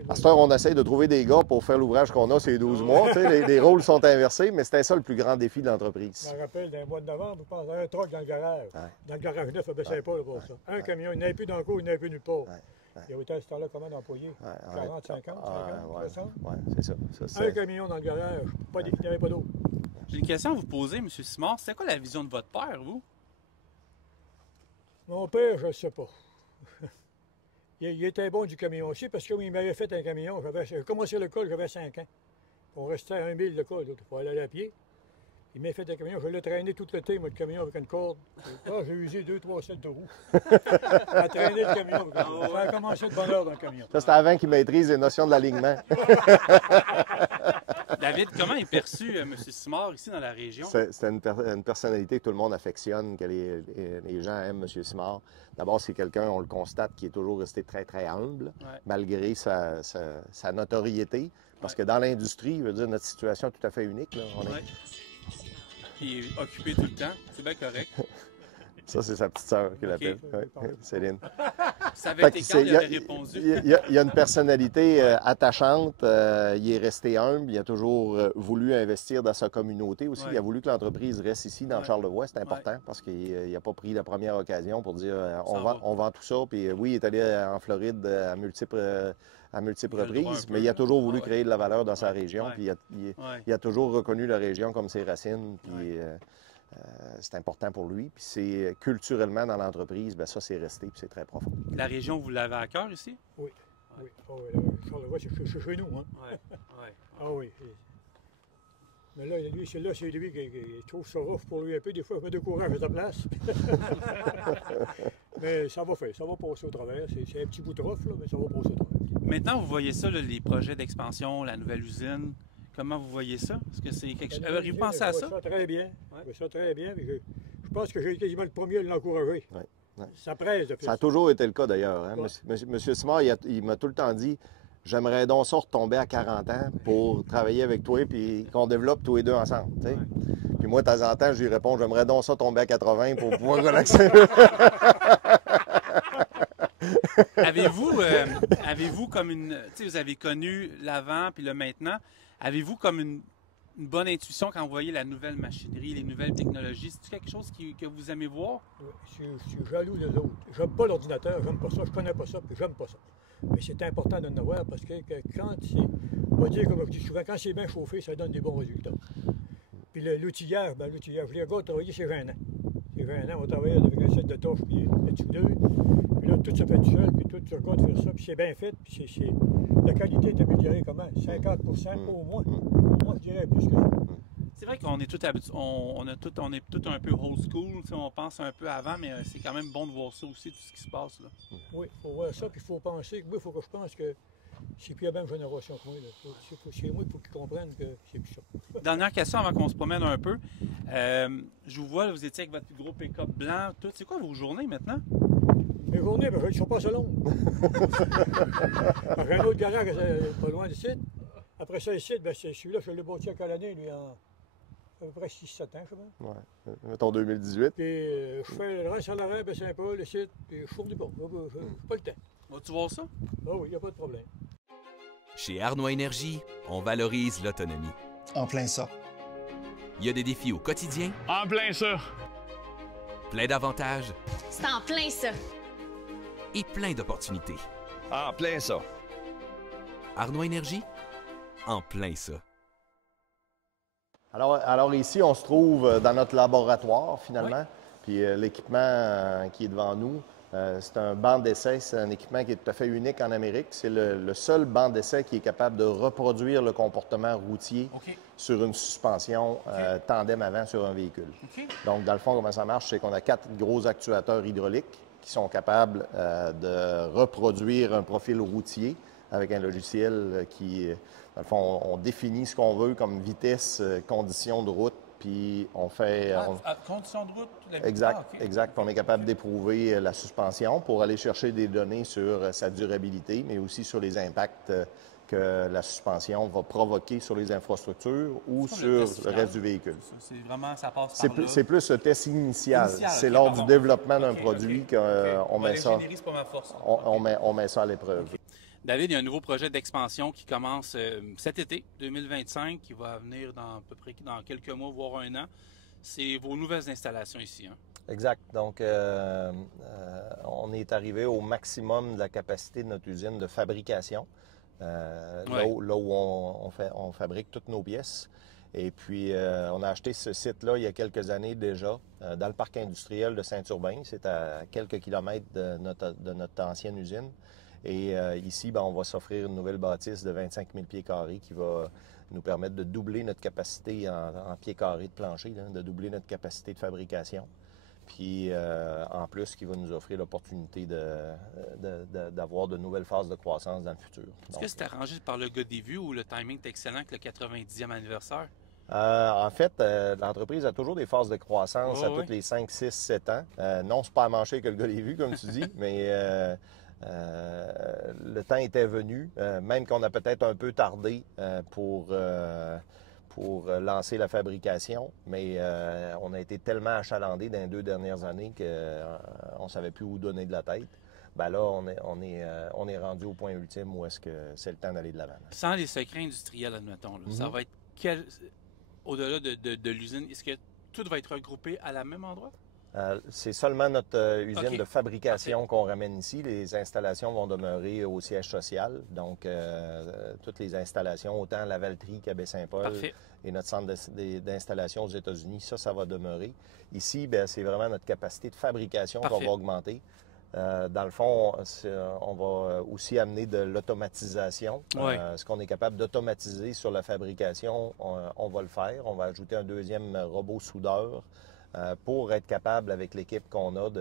À cette heure, on essaye de trouver des gars pour faire l'ouvrage qu'on a ces 12 mois. Les rôles sont inversés, mais c'était ça le plus grand défi de l'entreprise. Je me rappelle, dans le mois de novembre, je pense à un truck dans le garage. Dans le garage neuf à Baie-Saint-Paul, pour ça. Un camion, il n'y avait plus dans le cours, il n'y avait plus nulle part. Il y avait été à ce temps-là combien d'employés? 40, 50, 60? Oui, c'est ça. Un camion dans le garage, il n'y avait pas d'eau. J'ai une question à vous poser, M. Simard. C'est quoi la vision de votre père, vous? Mon père, je ne sais pas. Il était bon du camion aussi parce qu'il m'avait fait un camion. J'ai commencé le col, j'avais 5 ans. On restait à 1 mille de col, il fallait aller à pied. Il m'a fait un camion, je l'ai traîné tout l'été, moi, le camion avec une corde. J'ai usé 2-3 sets de roues à traîner le camion. Ça a commencé de bonne heure dans le camion. Ça, c'était avant qu'il maîtrise les notions de l'alignement. David, comment est perçu M. Simard ici dans la région? C'est une personnalité que tout le monde affectionne, que les gens aiment, M. Simard. D'abord, c'est quelqu'un, on le constate, qui est toujours resté très, très humble, malgré sa notoriété. Parce que dans l'industrie, je veux dire, notre situation est tout à fait unique. Là. Il est occupé tout le temps, c'est bien correct. Ça, c'est sa petite sœur qui l'appelle, Céline. Ça avait été quand il avait répondu. Il a une personnalité attachante, il est resté humble, il a toujours voulu investir dans sa communauté aussi. Il a voulu que l'entreprise reste ici, dans Charlevoix, c'est important, parce qu'il n'a pas pris la première occasion pour dire on vend tout ça. Puis oui, il est allé en Floride à multiples reprises, mais il a toujours voulu créer de la valeur dans sa région, puis il a toujours reconnu la région comme ses racines, puis c'est important pour lui. Puis c'est culturellement dans l'entreprise, bien ça c'est resté, puis c'est très profond. La région, vous l'avez à cœur ici? Oui. Charlevoix, c'est chez nous, hein? Ah oui. Mais là, c'est lui qui trouve ça rough pour lui un peu. Des fois, il met de courage à sa place. Mais ça va faire, ça va passer au travers. C'est un petit bout de rough, là, mais ça va passer au travers. Maintenant, vous voyez ça, là, les projets d'expansion, la nouvelle usine. Comment vous voyez ça? Est-ce que c'est quelque chose... Avez-vous pensé à ça? Je vois ça très bien. Je vois ça très bien. Je pense que j'ai été quasiment le premier à l'encourager. Ouais, ouais. Ça presse de faire Ça a toujours été le cas d'ailleurs. Hein? Ouais. Monsieur Simard, il m'a tout le temps dit j'aimerais donc ça retomber à 40 ans pour travailler avec toi et qu'on développe tous les deux ensemble. Ouais. Puis moi, de temps en temps, je lui réponds j'aimerais donc ça tomber à 80 pour pouvoir relaxer. Avez-vous comme une... Tu sais, vous avez connu l'avant puis le maintenant. Avez-vous comme une bonne intuition quand vous voyez la nouvelle machinerie, les nouvelles technologies? C'est quelque chose que vous aimez voir? Je suis jaloux de l'autre. J'aime pas l'ordinateur, j'aime pas ça, je connais pas ça, puis j'aime pas ça. Mais c'est important de en avoir parce que quand c'est... On va dire, comme je dis souvent, quand c'est bien chauffé, ça donne des bons résultats. Puis l'outillage, je les gars travailler, c'est gênant. C'est gênant, on va travailler avec un set de torches, puis là-dessus deux. Puis là, tout ça fait tout seul, puis tout le gars de faire ça, puis c'est bien fait, puis la qualité est améliorée comment? 50 au moins. Moi, je dirais plus que ça. C'est vrai qu'on est tout habitué, on est tout un peu old school, on pense un peu avant, mais c'est quand même bon de voir ça aussi, tout ce qui se passe là. Oui, il faut voir ça, puis il faut penser, il faut que je pense que c'est plus la même génération que moi. Chez moi, il faut qu'ils comprennent que c'est plus ça. Dernière question avant qu'on se promène un peu. Je vous vois, là, vous étiez avec votre plus gros pick-up blanc, tout. C'est quoi vos journées maintenant? Mes journées, ben, je ne suis pas assez longues. J'ai un autre garage pas loin d'ici. Après ça, ici, ben, celui-là, je l'ai bâti à l'année, lui, en à peu près 6-7 ans, je sais pas. Ouais, mettons 2018. Puis je fais le reste à l'arrêt, ben Saint-Paul, ici, puis je fournis pas. Je n'ai pas le temps. Vas-tu voir ça? Ah oui, il n'y a pas de problème. Chez Arnois Énergie, on valorise l'autonomie. En plein ça. Il y a des défis au quotidien. En plein ça. Plein d'avantages. C'est en plein ça. Et plein d'opportunités. En plein ça. Arnois Énergie, en plein ça. Alors ici, on se trouve dans notre laboratoire, finalement. Oui. Puis l'équipement qui est devant nous, c'est un banc d'essai. C'est un équipement qui est tout à fait unique en Amérique. C'est le seul banc d'essai qui est capable de reproduire le comportement routier sur une suspension tandem avant sur un véhicule. Donc, dans le fond, comment ça marche? C'est qu'on a 4 gros actuateurs hydrauliques qui sont capables de reproduire un profil routier avec un logiciel qui, dans le fond, on définit ce qu'on veut comme vitesse, conditions de route, puis on fait... Conditions de route? Exact, exact. On est capable d'éprouver la suspension pour aller chercher des données sur sa durabilité, mais aussi sur les impacts que la suspension va provoquer sur les infrastructures ou sur le reste du véhicule. C'est vraiment, ça passe par là. C'est plus le test initial. C'est lors du développement d'un produit qu'on met ça. L'ingénierie, c'est pas ma force. On met ça à l'épreuve. David, il y a un nouveau projet d'expansion qui commence cet été 2025, qui va venir dans à peu près dans quelques mois, voire un an. C'est vos nouvelles installations ici. Hein? Exact. Donc, on est arrivé au maximum de la capacité de notre usine de fabrication, là où on fabrique toutes nos pièces. Et puis, on a acheté ce site-là il y a quelques années déjà, dans le parc industriel de Saint-Urbain. C'est à quelques kilomètres de notre ancienne usine. Et ici, on va s'offrir une nouvelle bâtisse de 25 000 pieds carrés qui va nous permettre de doubler notre capacité en pieds carrés de plancher, là, de doubler notre capacité de fabrication. Puis, en plus, qui va nous offrir l'opportunité d'avoir de nouvelles phases de croissance dans le futur. Est-ce que c'est arrangé par le gars des vues ou le timing est excellent avec le 90e anniversaire? En fait, l'entreprise a toujours des phases de croissance à tous les 5, 6, 7 ans. Non, c'est pas à manger que le gars des vues, comme tu dis, mais... le temps était venu, même qu'on a peut-être un peu tardé pour lancer la fabrication, mais on a été tellement achalandés dans les 2 dernières années qu'on ne savait plus où donner de la tête. Ben là, on est rendu au point ultime où est-ce que c'est le temps d'aller de l'avant. Sans les secrets industriels, admettons, là, ça va être au-delà de l'usine, est-ce que tout va être regroupé à la même endroit? C'est seulement notre usine de fabrication qu'on ramène ici. Les installations vont demeurer au siège social. Donc, toutes les installations, autant la Valtrie qu'à Baie-Saint-Paul et notre centre d'installation aux États-Unis, ça va demeurer. Ici, c'est vraiment notre capacité de fabrication qu'on va augmenter. Dans le fond, on va aussi amener de l'automatisation. Ce qu'on est capable d'automatiser sur la fabrication, on va le faire. On va ajouter un 2e robot soudeur pour être capable, avec l'équipe qu'on a,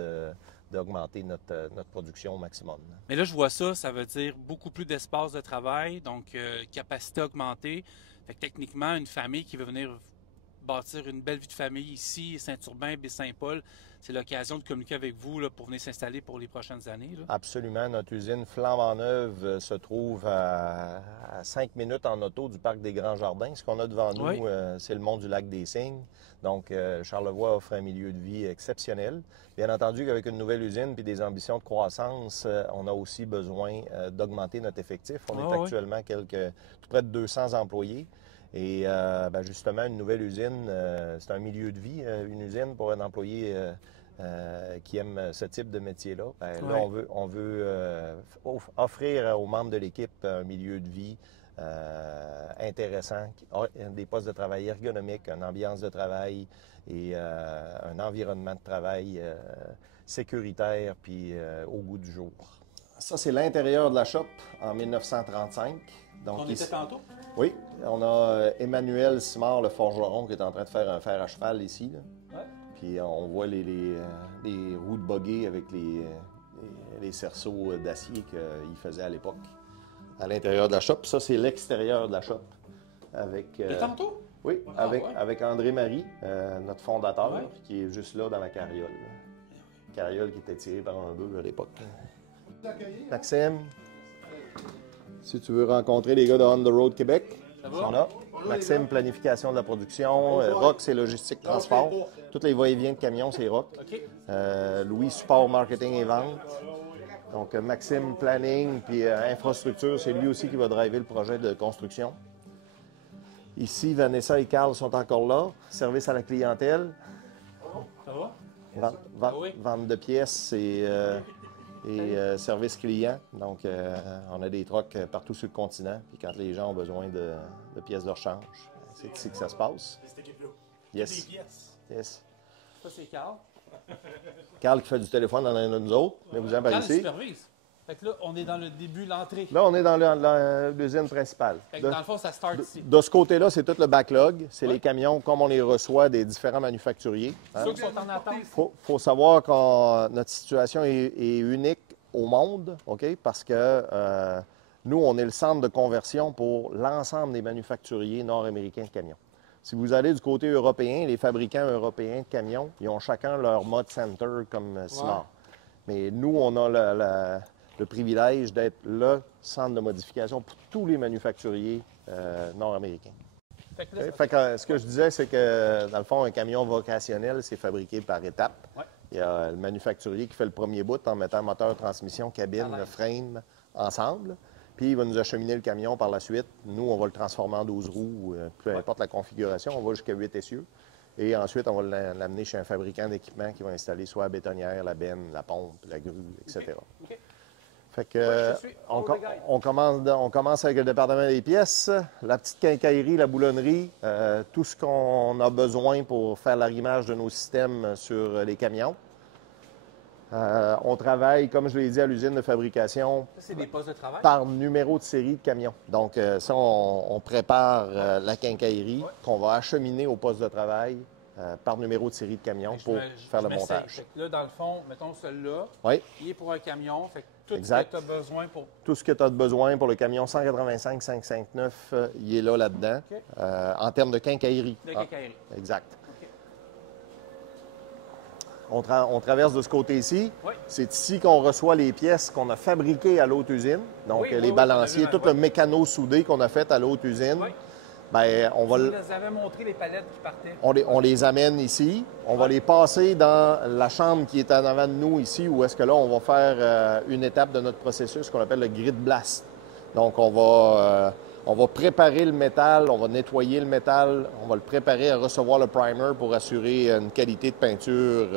d'augmenter notre production au maximum. Mais là, je vois ça, ça veut dire beaucoup plus d'espace de travail, donc capacité augmentée. Fait que techniquement, une famille qui veut venir bâtir une belle vie de famille ici, Saint-Urbain, Baie-Saint-Paul, c'est l'occasion de communiquer avec vous là, pour venir s'installer pour les prochaines années. Là. Absolument. Notre usine flambant neuve se trouve à 5 minutes en auto du Parc des Grands Jardins. Ce qu'on a devant nous, Oui. C'est le mont du lac des Cygnes. Donc, Charlevoix offre un milieu de vie exceptionnel. Bien entendu qu'avec une nouvelle usine et des ambitions de croissance, on a aussi besoin d'augmenter notre effectif. On est actuellement tout près de 200 employés. Et justement, une nouvelle usine, c'est un milieu de vie, une usine pour un employé qui aime ce type de métier-là. Là, on veut offrir aux membres de l'équipe un milieu de vie intéressant, des postes de travail ergonomiques, une ambiance de travail et un environnement de travail sécuritaire puis au goût du jour. Ça, c'est l'intérieur de la shop en 1935. Donc, On était tantôt? Oui, on a Emmanuel Simard, le forgeron, qui est en train de faire un fer à cheval ici. Là. Ouais. Puis on voit les roues de buggy avec les cerceaux d'acier qu'il faisait à l'époque. À l'intérieur de la shop. Ça, c'est l'extérieur de la shop. Avec, Et tantôt? Oui, avec André-Marie, notre fondateur, qui est juste là dans la carriole. Carriole qui était tirée par un bœuf à l'époque. Maxime, si tu veux rencontrer les gars de On the Road Québec, ils sont là. Maxime, planification de la production. Rock, c'est logistique, transport. Tous les va-et-vient de camions, c'est Rock. Louis, support, marketing et vente. Donc, Maxime, planning, puis infrastructure, c'est lui aussi qui va driver le projet de construction. Ici, Vanessa et Carl sont encore là. Service à la clientèle. Ça va? Vente de pièces et service client. Donc, on a des trucks partout sur le continent. Puis quand les gens ont besoin de pièces de rechange, c'est ici que ça se passe. Yes. Yes. Ça, c'est Carl. Carl qui fait du téléphone dans un de nous autres. Mais vous en par Carl ici. supervise. Fait que là, on est dans le début, l'entrée. Là, on est dans l'usine principale. Fait que dans le fond, ça start ici. De ce côté-là, c'est tout le backlog. C'est les camions comme on les reçoit des différents manufacturiers. Ceux qui sont en attente. Faut savoir que notre situation est unique au monde, OK? Parce que nous, on est le centre de conversion pour l'ensemble des manufacturiers nord-américains de camions. Si vous allez du côté européen, les fabricants européens de camions, ils ont chacun leur mode center comme Simard. Mais nous, on a le privilège d'être le centre de modification pour tous les manufacturiers nord-américains. Fait que, ce que je disais, c'est que, dans le fond, un camion vocationnel, c'est fabriqué par étapes. Il y a le manufacturier qui fait le premier bout en mettant moteur, transmission, cabine, le frame ensemble. Puis, il va nous acheminer le camion par la suite. Nous, on va le transformer en 12 roues, peu importe la configuration. On va jusqu'à 8 essieux. Et ensuite, on va l'amener chez un fabricant d'équipement qui va installer soit la bétonnière, la benne, la pompe, la grue, etc. Fait que, on commence avec le département des pièces, la petite quincaillerie, la boulonnerie, tout ce qu'on a besoin pour faire l'arrimage de nos systèmes sur les camions. On travaille, comme je l'ai dit, à l'usine de fabrication Ça, c'est des postes de travail? par numéro de série de camions. Donc, ça, on prépare la quincaillerie qu'on va acheminer au poste de travail par numéro de série de camions pour faire le montage. Fait que là, dans le fond, mettons celui-là, Oui. il est pour un camion. Fait que tout Exact. ce que tu as besoin pour... Tout ce que tu as besoin pour le camion 185-559, il est là-dedans, en termes de quincaillerie. De quincaillerie. Exact. On traverse de ce côté-ci. Oui. C'est ici qu'on reçoit les pièces qu'on a fabriquées à l'autre usine. Donc, les balanciers, tout le mécano soudé qu'on a fait à l'autre usine. Oui. Bien, on va Vous nous avez montré les palettes qui partaient. on les amène ici. On va les passer dans la chambre qui est en avant de nous ici, où est-ce que là, on va faire une étape de notre processus qu'on appelle le grid blast. Donc, on va préparer le métal, on va nettoyer le métal, on va le préparer à recevoir le primer pour assurer une qualité de peinture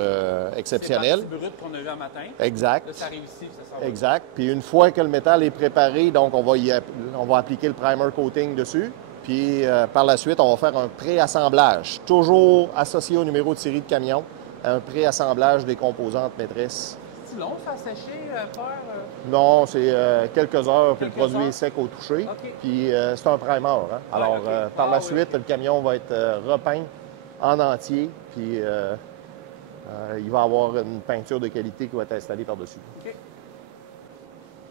exceptionnelle. C'est le brut qu'on a eu un matin. Exact. Là, ça arrive ici, ça s'en va. Exact. Puis une fois que le métal est préparé, donc on va appliquer le primer coating dessus. Puis par la suite, on va faire un préassemblage, toujours associé au numéro de série de camion, un préassemblage des composantes maîtresses. C'est long, ça, à sécher, faire? Non, c'est quelques heures, puis le Quelques produit heures? est sec au toucher. OK. Puis c'est un primer. Hein? Alors, par la suite, le camion va être repeint en entier, puis il va y avoir une peinture de qualité qui va être installée par-dessus. OK.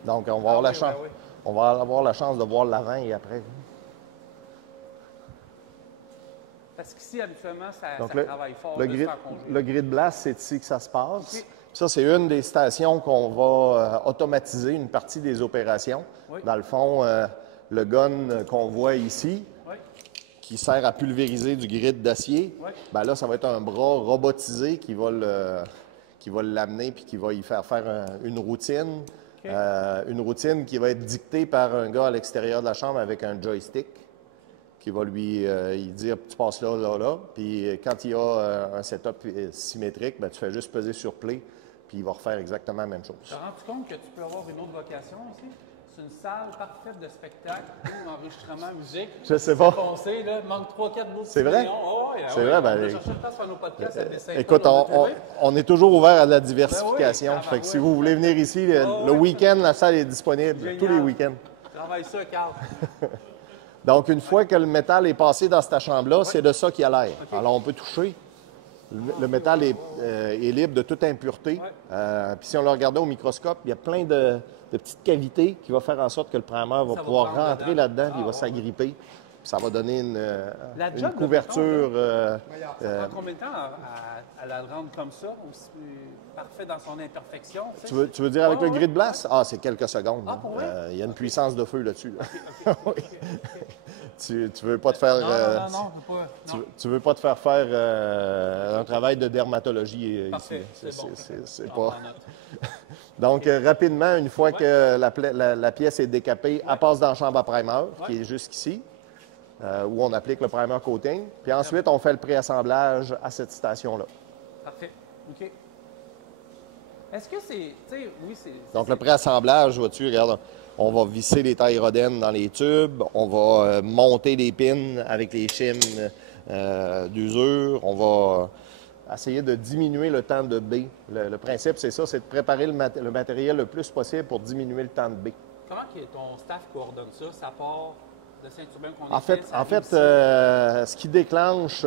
Donc, on va, avoir la chance, oui. on va avoir la chance de voir l'avant et après. Parce qu'ici, habituellement, ça Donc, travaille fort. le grid blast, c'est ici que ça se passe. OK. Ça, c'est une des stations qu'on va automatiser une partie des opérations. Oui. Dans le fond, le gun qu'on voit ici, Oui. qui sert à pulvériser du grid d'acier, Oui. ben là, ça va être un bras robotisé qui va l'amener puis qui va y faire une routine. OK. Une routine qui va être dictée par un gars à l'extérieur de la chambre avec un joystick qui va lui dire « tu passes là, là, là ». Puis quand il y a un setup symétrique, ben, tu fais juste peser sur « play » puis il va refaire exactement la même chose. Tu te rends compte que tu peux avoir une autre vocation ici? C'est une salle parfaite de spectacle, enregistrement, musique. Je sais pas. C'est foncé, là. Manque 3-4 bouts de C'est vrai? Oh, oui, C'est vrai, ben, on va chercher le temps de faire nos podcasts à Baie-Saint-Paul, écoute, on est toujours ouvert à la diversification. Ben oui, Fait que si vous voulez venir ici, le week-end, la salle est disponible, Génial. tous les week-ends. Travaille ça, Carl. Donc, une fois que le métal est passé dans cette chambre-là, c'est de ça qu'il y a l'air. Alors, on peut toucher. Le métal est libre de toute impureté. Puis si on le regardait au microscope, il y a plein de petites cavités qui vont faire en sorte que le primeur va pouvoir rentrer là-dedans, puis il va s'agripper. Puis ça va donner une couverture. Ça prend combien de temps à la rendre comme ça, aussi parfait dans son imperfection? Tu veux dire avec le grid blast? Ah, c'est quelques secondes. Ah, pour vrai? Il y a une puissance de feu là-dessus. Là. Oui. Tu veux pas te faire... Non, je veux pas. Non. Tu veux pas te faire un travail de dermatologie Parfait, ici. C'est bon. pas... Donc, rapidement, une fois que la pièce est décapée, elle passe dans la chambre à primer, qui est jusqu'ici, où on applique le primer coating. Puis ensuite, on fait le préassemblage à cette station-là. Parfait. OK. Est-ce que c'est... Oui, c'est... Donc, le préassemblage, vois-tu, regarde, on va visser les tailles rodènes dans les tubes, on va monter les pins avec les shims d'usure, on va essayer de diminuer le temps de baie. Le principe, c'est ça, c'est de préparer le matériel le plus possible pour diminuer le temps de baie. Comment que ton staff coordonne ça? Ça part de Saint-Hubert qu'on En fait, ce qui déclenche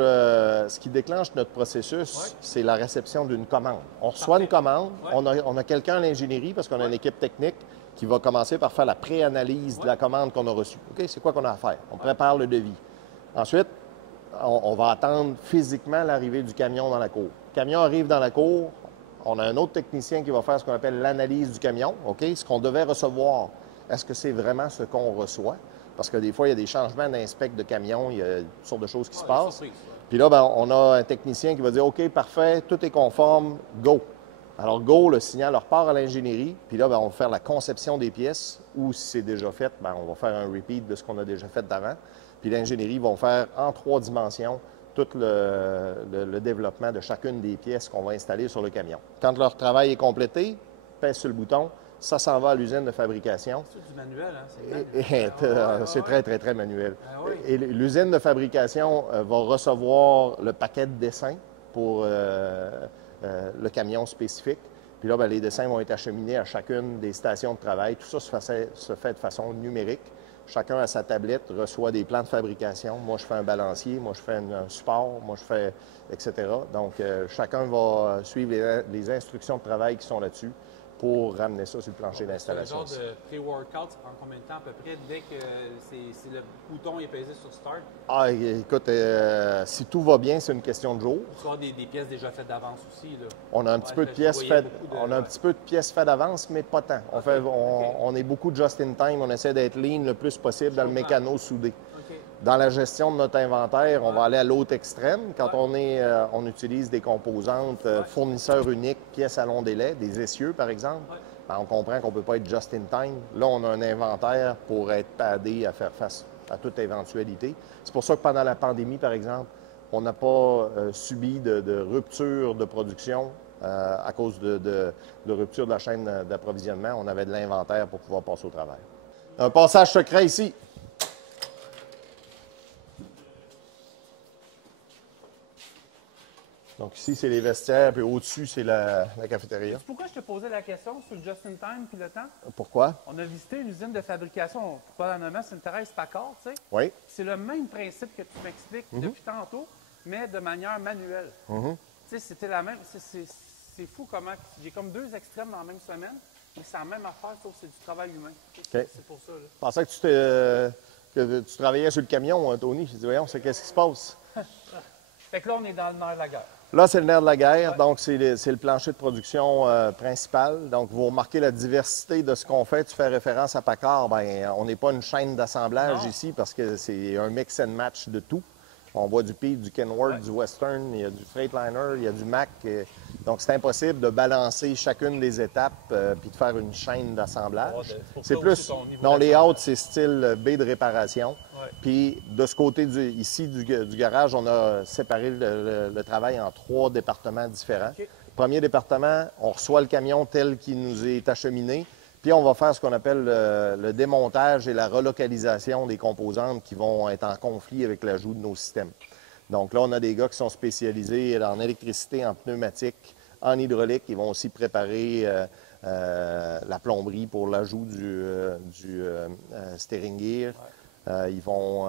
notre processus, c'est la réception d'une commande. On reçoit une commande, on a quelqu'un à l'ingénierie, parce qu'on a une équipe technique qui va commencer par faire la pré-analyse de la commande qu'on a reçue. OK, c'est quoi qu'on a à faire? On prépare le devis. Ensuite, on va attendre physiquement l'arrivée du camion dans la cour. Le camion arrive dans la cour, on a un autre technicien qui va faire ce qu'on appelle l'analyse du camion. OK, ce qu'on devait recevoir, est-ce que c'est vraiment ce qu'on reçoit? Parce que des fois, il y a des changements d'inspect de camion, il y a toutes sortes de choses qui se passent. Puis là, ben, on a un technicien qui va dire « OK, parfait, tout est conforme, go ». Alors, go, le signal repart à l'ingénierie, puis là, ben, on va faire la conception des pièces, ou si c'est déjà fait, ben, on va faire un repeat de ce qu'on a déjà fait d'avant. Puis l'ingénierie va faire en 3 dimensions tout le développement de chacune des pièces qu'on va installer sur le camion. Quand leur travail est complété, pèse sur le bouton, ça s'en va à l'usine de fabrication. C'est du manuel, hein? C'est très, très, très manuel. Oui. Et l'usine de fabrication va recevoir le paquet de dessins pour le camion spécifique. Puis là, ben, les dessins vont être acheminés à chacune des stations de travail. Tout ça se fait de façon numérique. Chacun à sa tablette reçoit des plans de fabrication. Moi, je fais un balancier, moi, je fais un support, moi, je fais, etc. Donc, chacun va suivre les instructions de travail qui sont là-dessus pour ramener ça sur le plancher d'installation. Ce genre de pré-workout, ça prend combien de temps à peu près dès que le bouton est pesé sur Start? Ah, écoute, si tout va bien, c'est une question de jour. Tu vas avoir des pièces déjà faites d'avance aussi, là. On a un petit peu de pièces faites. On a un petit peu de pièces faites d'avance, mais pas tant. On est beaucoup just in time. On essaie d'être lean le plus possible dans le mécano soudé. Dans la gestion de notre inventaire, on va aller à l'autre extrême. Quand on utilise des composantes fournisseurs uniques, pièces à long délai, des essieux par exemple, ben, on comprend qu'on ne peut pas être just in time. Là, on a un inventaire pour être padé à faire face à toute éventualité. C'est pour ça que pendant la pandémie, par exemple, on n'a pas subi de rupture de production à cause de rupture de la chaîne d'approvisionnement. On avait de l'inventaire pour pouvoir passer au travail. Un passage secret ici. Donc ici, c'est les vestiaires, puis au-dessus, c'est la cafétéria. Pourquoi je te posais la question sur le just-in-time puis le temps? Pourquoi? On a visité une usine de fabrication, probablement c'est une Thérèse Paccard, tu sais. Oui. C'est le même principe que tu m'expliques depuis tantôt, mais de manière manuelle. Tu sais, c'était la même. C'est fou comment. J'ai comme deux extrêmes dans la même semaine, mais c'est la même affaire, sauf que c'est du travail humain. C'est pour ça. Là. Je pensais que tu travaillais sur le camion, Tony. J'ai dit, voyons, qu'est-ce qui se passe? Fait que là, on est dans le nerf de la guerre. Là, c'est le nerf de la guerre, donc c'est le plancher de production principal. Donc, vous remarquez la diversité de ce qu'on fait. Tu fais référence à Packard, bien, on n'est pas une chaîne d'assemblage ici parce que c'est un mix and match de tout. On voit du Peak, du Kenworth, du Western, il y a du Freightliner, il y a du Mack. Donc, c'est impossible de balancer chacune des étapes puis de faire une chaîne d'assemblage. C'est plus... Non, les hautes, c'est style B de réparation. Puis, de ce côté ici du garage, on a séparé le travail en 3 départements différents. Premier département, on reçoit le camion tel qu'il nous est acheminé. Puis, on va faire ce qu'on appelle le démontage et la relocalisation des composantes qui vont être en conflit avec l'ajout de nos systèmes. Donc là, on a des gars qui sont spécialisés en électricité, en pneumatique, en hydraulique. Ils vont aussi préparer la plomberie pour l'ajout du steering gear. Ils vont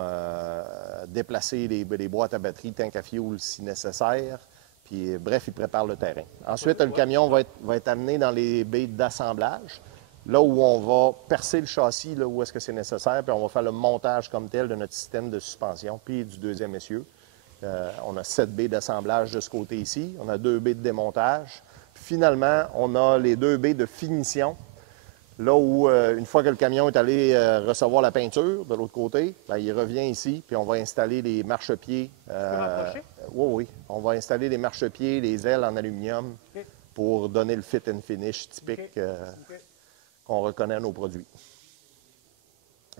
déplacer les boîtes à batterie, tank à fuel si nécessaire. Puis, bref, ils préparent le terrain. Ensuite, le camion va être amené dans les baies d'assemblage. Là où on va percer le châssis, là où est-ce que c'est nécessaire, puis on va faire le montage comme tel de notre système de suspension, puis du deuxième essieu. On a 7 baies d'assemblage de ce côté ici, on a 2 baies de démontage. Puis finalement, on a les 2 baies de finition, là où, une fois que le camion est allé recevoir la peinture de l'autre côté, bien, il revient ici, puis on va installer les marchepieds. Oui, on va installer les marchepieds, les ailes en aluminium pour donner le fit and finish typique. Qu'on reconnaît à nos produits.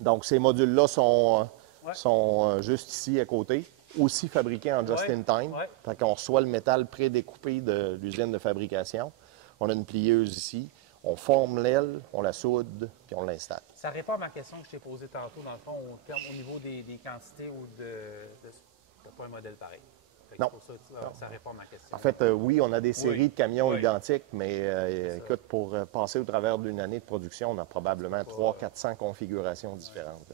Donc, ces modules-là sont juste ici à côté, aussi fabriqués en just-in-time. Fait qu'on reçoit le métal prédécoupé de l'usine de fabrication. On a une plieuse ici. On forme l'aile, on la soude, puis on l'installe. Ça répond à ma question que je t'ai posée tantôt, dans le fond, au niveau des quantités ou de pas un modèle pareil. Non. Pour ça, ça répond à ma question. En fait, oui, on a des séries de camions identiques, mais écoute, pour passer au travers d'une année de production, on a probablement 300-400 configurations différentes.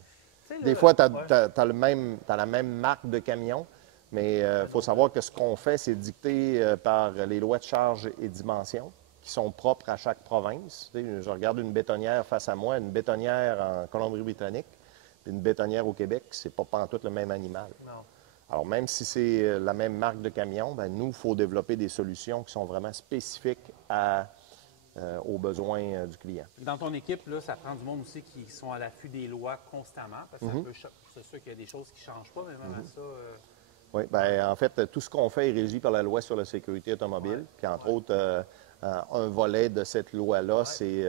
Des fois, tu as la même marque de camion, mais il faut savoir que ce qu'on fait, c'est dicté par les lois de charge et dimension qui sont propres à chaque province. Tu sais, je regarde une bétonnière face à moi, une bétonnière en Colombie-Britannique, puis une bétonnière au Québec, c'est pas pantoute le même animal. Non. Alors, même si c'est la même marque de camion, bien, nous, il faut développer des solutions qui sont vraiment spécifiques aux besoins du client. Dans ton équipe, là, ça prend du monde aussi qui sont à l'affût des lois constamment, parce que c'est sûr qu'il y a des choses qui ne changent pas, mais même à ça... Oui, bien, en fait, tout ce qu'on fait est régi par la loi sur la sécurité automobile. Puis, entre autres, un volet de cette loi-là, c'est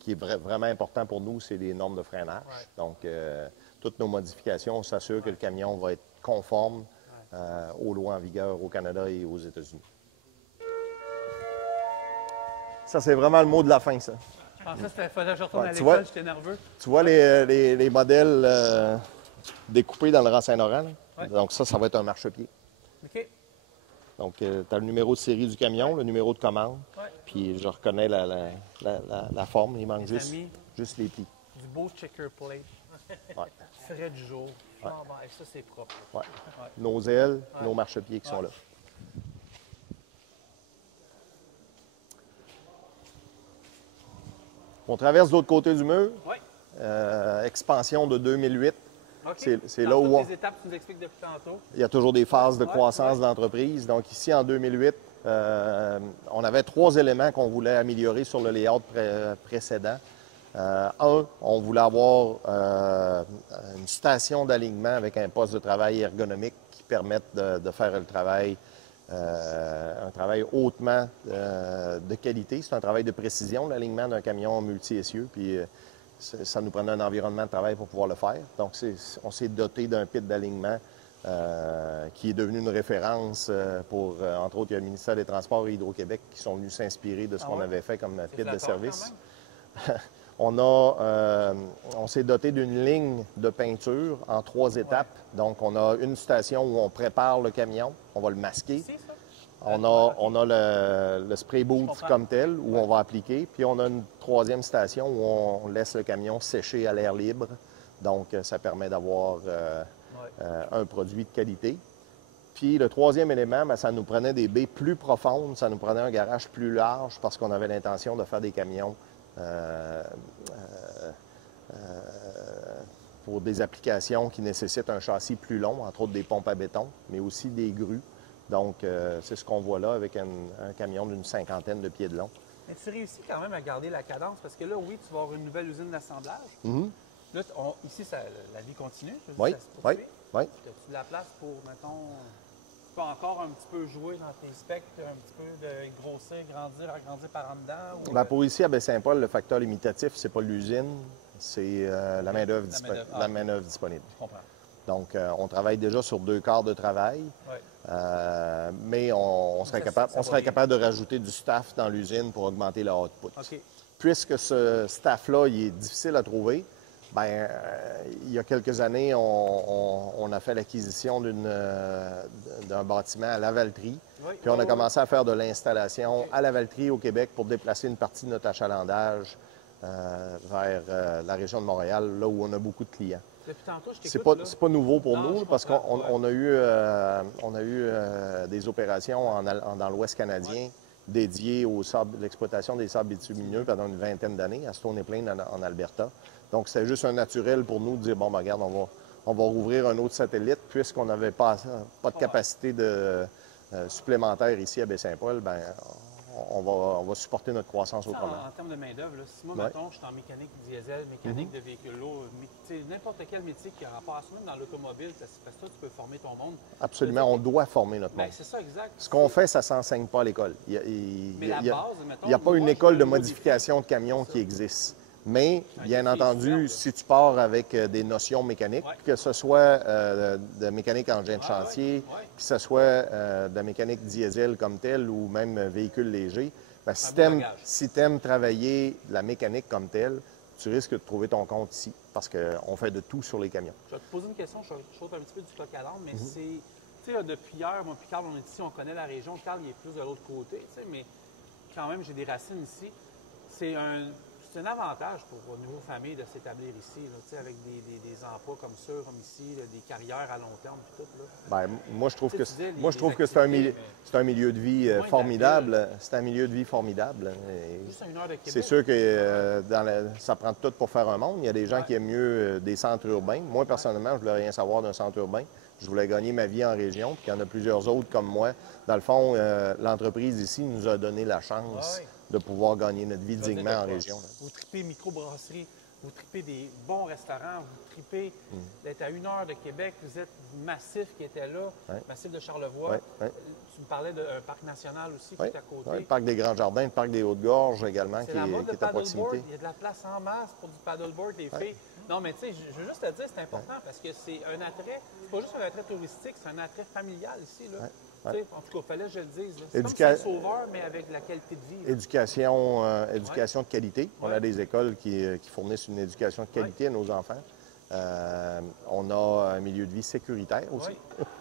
qui est vraiment important pour nous, c'est les normes de freinage. Donc, toutes nos modifications, on s'assure que le camion va être conforme aux lois en vigueur au Canada et aux États-Unis. Ça, c'est vraiment le mot de la fin, ça. Je pensais qu'il fallait que je retourne à l'école, j'étais nerveux. Tu vois les modèles découpés dans le rang Saint-Laurent? Donc, ça va être un marchepied. OK. Donc, tu as le numéro de série du camion, le numéro de commande, puis je reconnais la forme, il manque juste les plis. Du beau checker plate. Frais du jour. Ça, c'est propre. Nos ailes, nos marchepieds qui sont là. On traverse de l'autre côté du mur. Expansion de 2008. C'est là où les étapes, tu nous expliques depuis tantôt. Il y a toujours des phases de croissance de l'entreprise. Donc ici, en 2008, on avait 3 éléments qu'on voulait améliorer sur le layout précédent. On voulait avoir une station d'alignement avec un poste de travail ergonomique qui permette de faire le travail, un travail hautement de qualité. C'est un travail de précision, l'alignement d'un camion multi-essieux. Puis ça nous prenait un environnement de travail pour pouvoir le faire. Donc, on s'est doté d'un pit d'alignement qui est devenu une référence pour, entre autres, il y a le ministère des Transports et Hydro-Québec qui sont venus s'inspirer de ce qu'on avait fait comme pit de service. On s'est doté d'une ligne de peinture en 3 étapes. Donc, on a une station où on prépare le camion, on va le masquer. On a le spray boot comme tel, où on va appliquer. Puis, on a une 3e station où on laisse le camion sécher à l'air libre. Donc, ça permet d'avoir un produit de qualité. Puis le troisième élément, bien, ça nous prenait des baies plus profondes, ça nous prenait un garage plus large parce qu'on avait l'intention de faire des camions pour des applications qui nécessitent un châssis plus long, entre autres des pompes à béton, mais aussi des grues. Donc, c'est ce qu'on voit là avec un camion d'une 50aine de pieds de long. Mais tu réussis quand même à garder la cadence parce que là, oui, tu vas avoir une nouvelle usine d'assemblage. Là, ici, la vie continue. Oui, oui, oui. As-tu de la place pour, mettons, tu peux encore un petit peu jouer dans tes specs, un petit peu de grossir, grandir, agrandir par en dedans? Ou... Bien, pour ici, à Baie-Saint-Paul, le facteur limitatif, c'est pas l'usine, c'est la main-d'œuvre disponible. Je comprends. Donc, on travaille déjà sur 2 quarts de travail, mais on serait capable de rajouter du staff dans l'usine pour augmenter le output. Okay. Puisque ce staff-là, il est difficile à trouver, bien, il y a quelques années, on a fait l'acquisition d'un bâtiment à Lavaltrie, puis on a commencé à faire de l'installation à Lavaltrie, au Québec, pour déplacer une partie de notre achalandage vers la région de Montréal, là où on a beaucoup de clients. C'est pas nouveau pour nous, parce qu'on a eu des opérations dans l'Ouest canadien dédiées à l'exploitation des sables bitumineux pendant une vingtaine d'années, à Stony Plain, en Alberta. Donc, c'était juste un naturel pour nous de dire, bon, ben, regarde, on va rouvrir un autre satellite, puisqu'on n'avait pas de capacité supplémentaire ici à Baie-Saint-Paul, ben, on va supporter notre croissance autrement. En termes de main-d'œuvre, si moi, mettons, je suis en mécanique diesel, mécanique de véhicules lourds, n'importe quel métier qui a rapport à ça, même dans l'automobile, parce que toi, tu peux former ton monde. Absolument, on doit former notre monde. C'est ça, exact. Ce qu'on fait, ça ne s'enseigne pas à l'école. Il n'y a pas une école de modification de camions qui existe. Mais, bien entendu, si tu pars avec des notions mécaniques, que ce soit de mécanique engin de chantier, que ce soit de mécanique diesel comme telle ou même véhicule léger, bien, si tu aimes travailler la mécanique comme telle, tu risques de trouver ton compte ici, parce qu'on fait de tout sur les camions. Je vais te poser une question, je saute un petit peu du coq à l'âne, mais c'est, tu sais, depuis hier, moi puis Carl, on est ici, on connaît la région, Carl, il est plus de l'autre côté, tu sais, mais quand même, j'ai des racines ici. C'est un avantage pour une nouvelle famille de s'établir ici, là, avec des emplois comme ça, comme ici, là, des carrières à long terme et tout. Là. Bien, moi, je trouve que c'est un milieu de vie formidable. C'est un milieu de vie formidable. C'est sûr que ça prend tout pour faire un monde. Il y a des gens qui aiment mieux des centres urbains. Moi, personnellement, je ne voulais rien savoir d'un centre urbain. Je voulais gagner ma vie en région, puis il y en a plusieurs autres comme moi. Dans le fond, l'entreprise ici nous a donné la chance de pouvoir gagner notre vie dignement en région. Là. Vous tripez microbrasserie, vous tripez des bons restaurants, vous tripez d'être à 1 heure de Québec, vous êtes Massif qui était là, Massif de Charlevoix. Tu me parlais d'un parc national aussi qui est à côté. Le parc des Grands Jardins, le parc des Hautes-Gorges également, qui est à proximité. Il y a de la place en masse pour du paddleboard, les filles. Non, mais tu sais, je veux juste te dire, c'est important parce que c'est un attrait, c'est pas juste un attrait touristique, c'est un attrait familial ici, là. En tout cas, il fallait que je le dise. C'est comme Saint-Sauveur, mais avec de la qualité de vie. Éducation de qualité. On a des écoles qui fournissent une éducation de qualité à nos enfants. On a un milieu de vie sécuritaire aussi.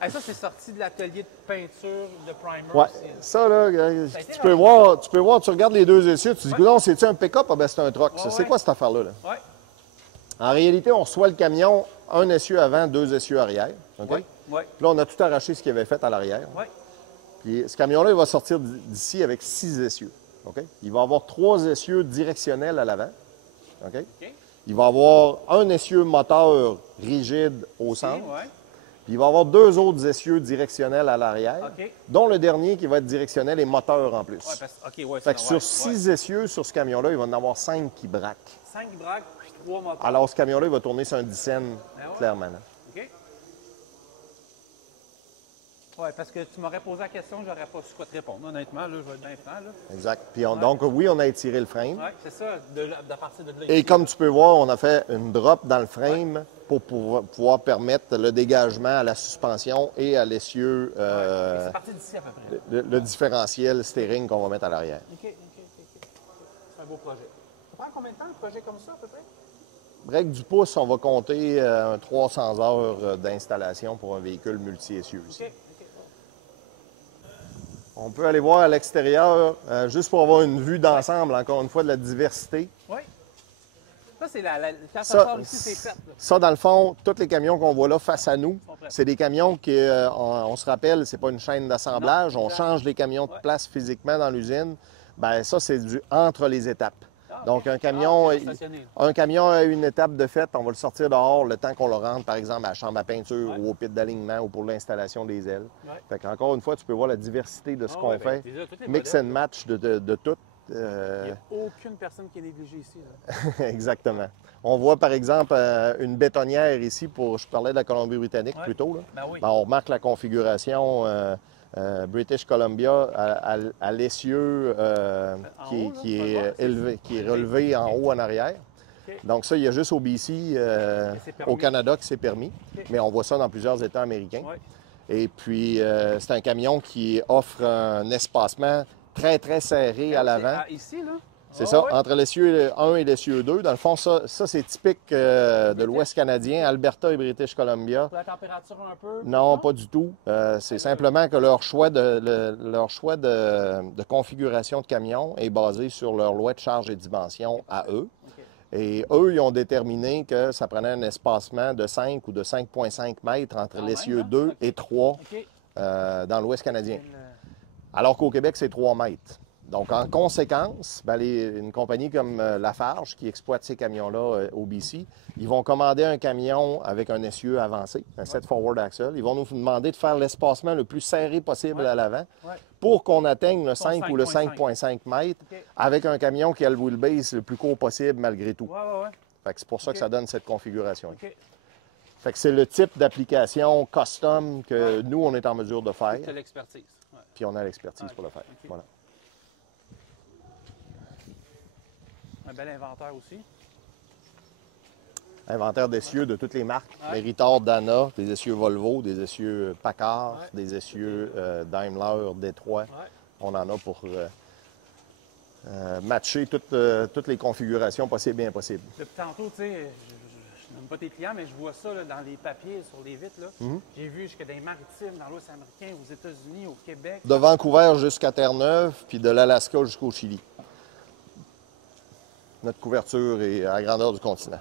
Ça, c'est sorti de l'atelier de peinture, de primer. Oui, ça, là, tu peux voir, tu regardes les deux essieux, tu te dis, non, c'est-tu un pick-up? Ah, ben, c'est un truck. C'est quoi cette affaire-là? Là? En réalité, on reçoit le camion, un essieu avant, 2 essieux arrière. Okay? Puis là, on a tout arraché ce qu'il avait fait à l'arrière. Puis ce camion-là, il va sortir d'ici avec 6 essieux. Okay? Il va avoir 3 essieux directionnels à l'avant. Okay? Il va avoir un essieu moteur rigide au centre. Puis il va avoir 2 autres essieux directionnels à l'arrière, dont le dernier qui va être directionnel et moteur en plus. Fait que sur 6 essieux, sur ce camion-là, il va en avoir 5 qui braquent. 5 qui braquent, puis 3 moteurs. Alors, ce camion-là, il va tourner sur un 10 cents, clairement. Là. Oui, parce que tu m'aurais posé la question, je n'aurais pas su quoi te répondre. Honnêtement, là, je vais être bien franc. Là. Exact. Puis donc, oui, on a étiré le frame. Oui, c'est ça, de partir de là. Et comme tu peux voir, on a fait une drop dans le frame pour pouvoir permettre le dégagement à la suspension et à l'essieu. C'est parti d'ici à peu près. Le différentiel steering qu'on va mettre à l'arrière. OK. C'est un beau projet. Ça prend combien de temps, un projet comme ça, à peu près? Break du pouce, on va compter 300 heures d'installation pour un véhicule multi-essieux ici. On peut aller voir à l'extérieur, juste pour avoir une vue d'ensemble, encore une fois, de la diversité. Oui. Ça, c'est quand ça sort ici, c'est fait. Là. Ça, dans le fond, tous les camions qu'on voit là face à nous, C'est des camions qui, on se rappelle, c'est pas une chaîne d'assemblage. On change les camions de place physiquement dans l'usine. Bien, ça, c'est du entre les étapes. Donc, un camion a une étape de fait, on va le sortir dehors le temps qu'on le rentre, par exemple, à la chambre à peinture ou au pit d'alignement ou pour l'installation des ailes. Fait qu'encore une fois, tu peux voir la diversité de ce qu'on fait. Mix and match de tout. Il n'y a aucune personne qui est négligée ici. Exactement. On voit, par exemple, une bétonnière ici, je parlais de la Colombie-Britannique plus tôt. Là. Oui. On remarque la configuration British Columbia à l'essieu qui est relevé en haut en arrière. Okay. Donc ça, il y a juste au BC, au Canada, qui c'est permis. Okay. Mais on voit ça dans plusieurs États américains. Ouais. Et puis, c'est un camion qui offre un espacement très, très serré à l'avant. Ici, là? C'est ça, entre l'essieu 1 et l'essieu 2. Dans le fond, ça c'est typique de l'Ouest canadien, Alberta et British Columbia. Pour la température un peu? Non, pas du tout. C'est simplement que leur choix de configuration de camion est basé sur leur loi de charge et dimension à eux. Et eux, ils ont déterminé que ça prenait un espacement de 5 ou de 5,5 mètres entre l'essieu 2 et 3 dans l'Ouest canadien. Alors qu'au Québec, c'est 3 mètres. Donc, en conséquence, une compagnie comme Lafarge, qui exploite ces camions-là au BC, ils vont commander un camion avec un essieu avancé, un set forward axle. Ils vont nous demander de faire l'espacement le plus serré possible à l'avant pour qu'on atteigne le 5 ou le 5,5 mètres avec un camion qui a le wheelbase le plus court possible malgré tout. Fait que c'est pour ça que ça donne cette configuration. Fait que c'est le type d'application custom que nous, on est en mesure de faire. Tu as l'expertise. Puis on a l'expertise pour le faire. Voilà. Un bel inventaire aussi. Inventaire d'essieux de toutes les marques. Meritor, Dana, des essieux Volvo, des essieux Packard, des essieux Daimler, Détroit. On en a pour matcher toutes les configurations possibles et impossibles. Depuis tantôt, tu sais, je n'aime pas tes clients, mais je vois ça là, dans les papiers, sur les vitres. J'ai vu jusqu'à des maritimes dans l'Ouest américain, aux États-Unis, au Québec. De Vancouver jusqu'à Terre-Neuve, puis de l'Alaska jusqu'au Chili. Notre couverture est à la grandeur du continent.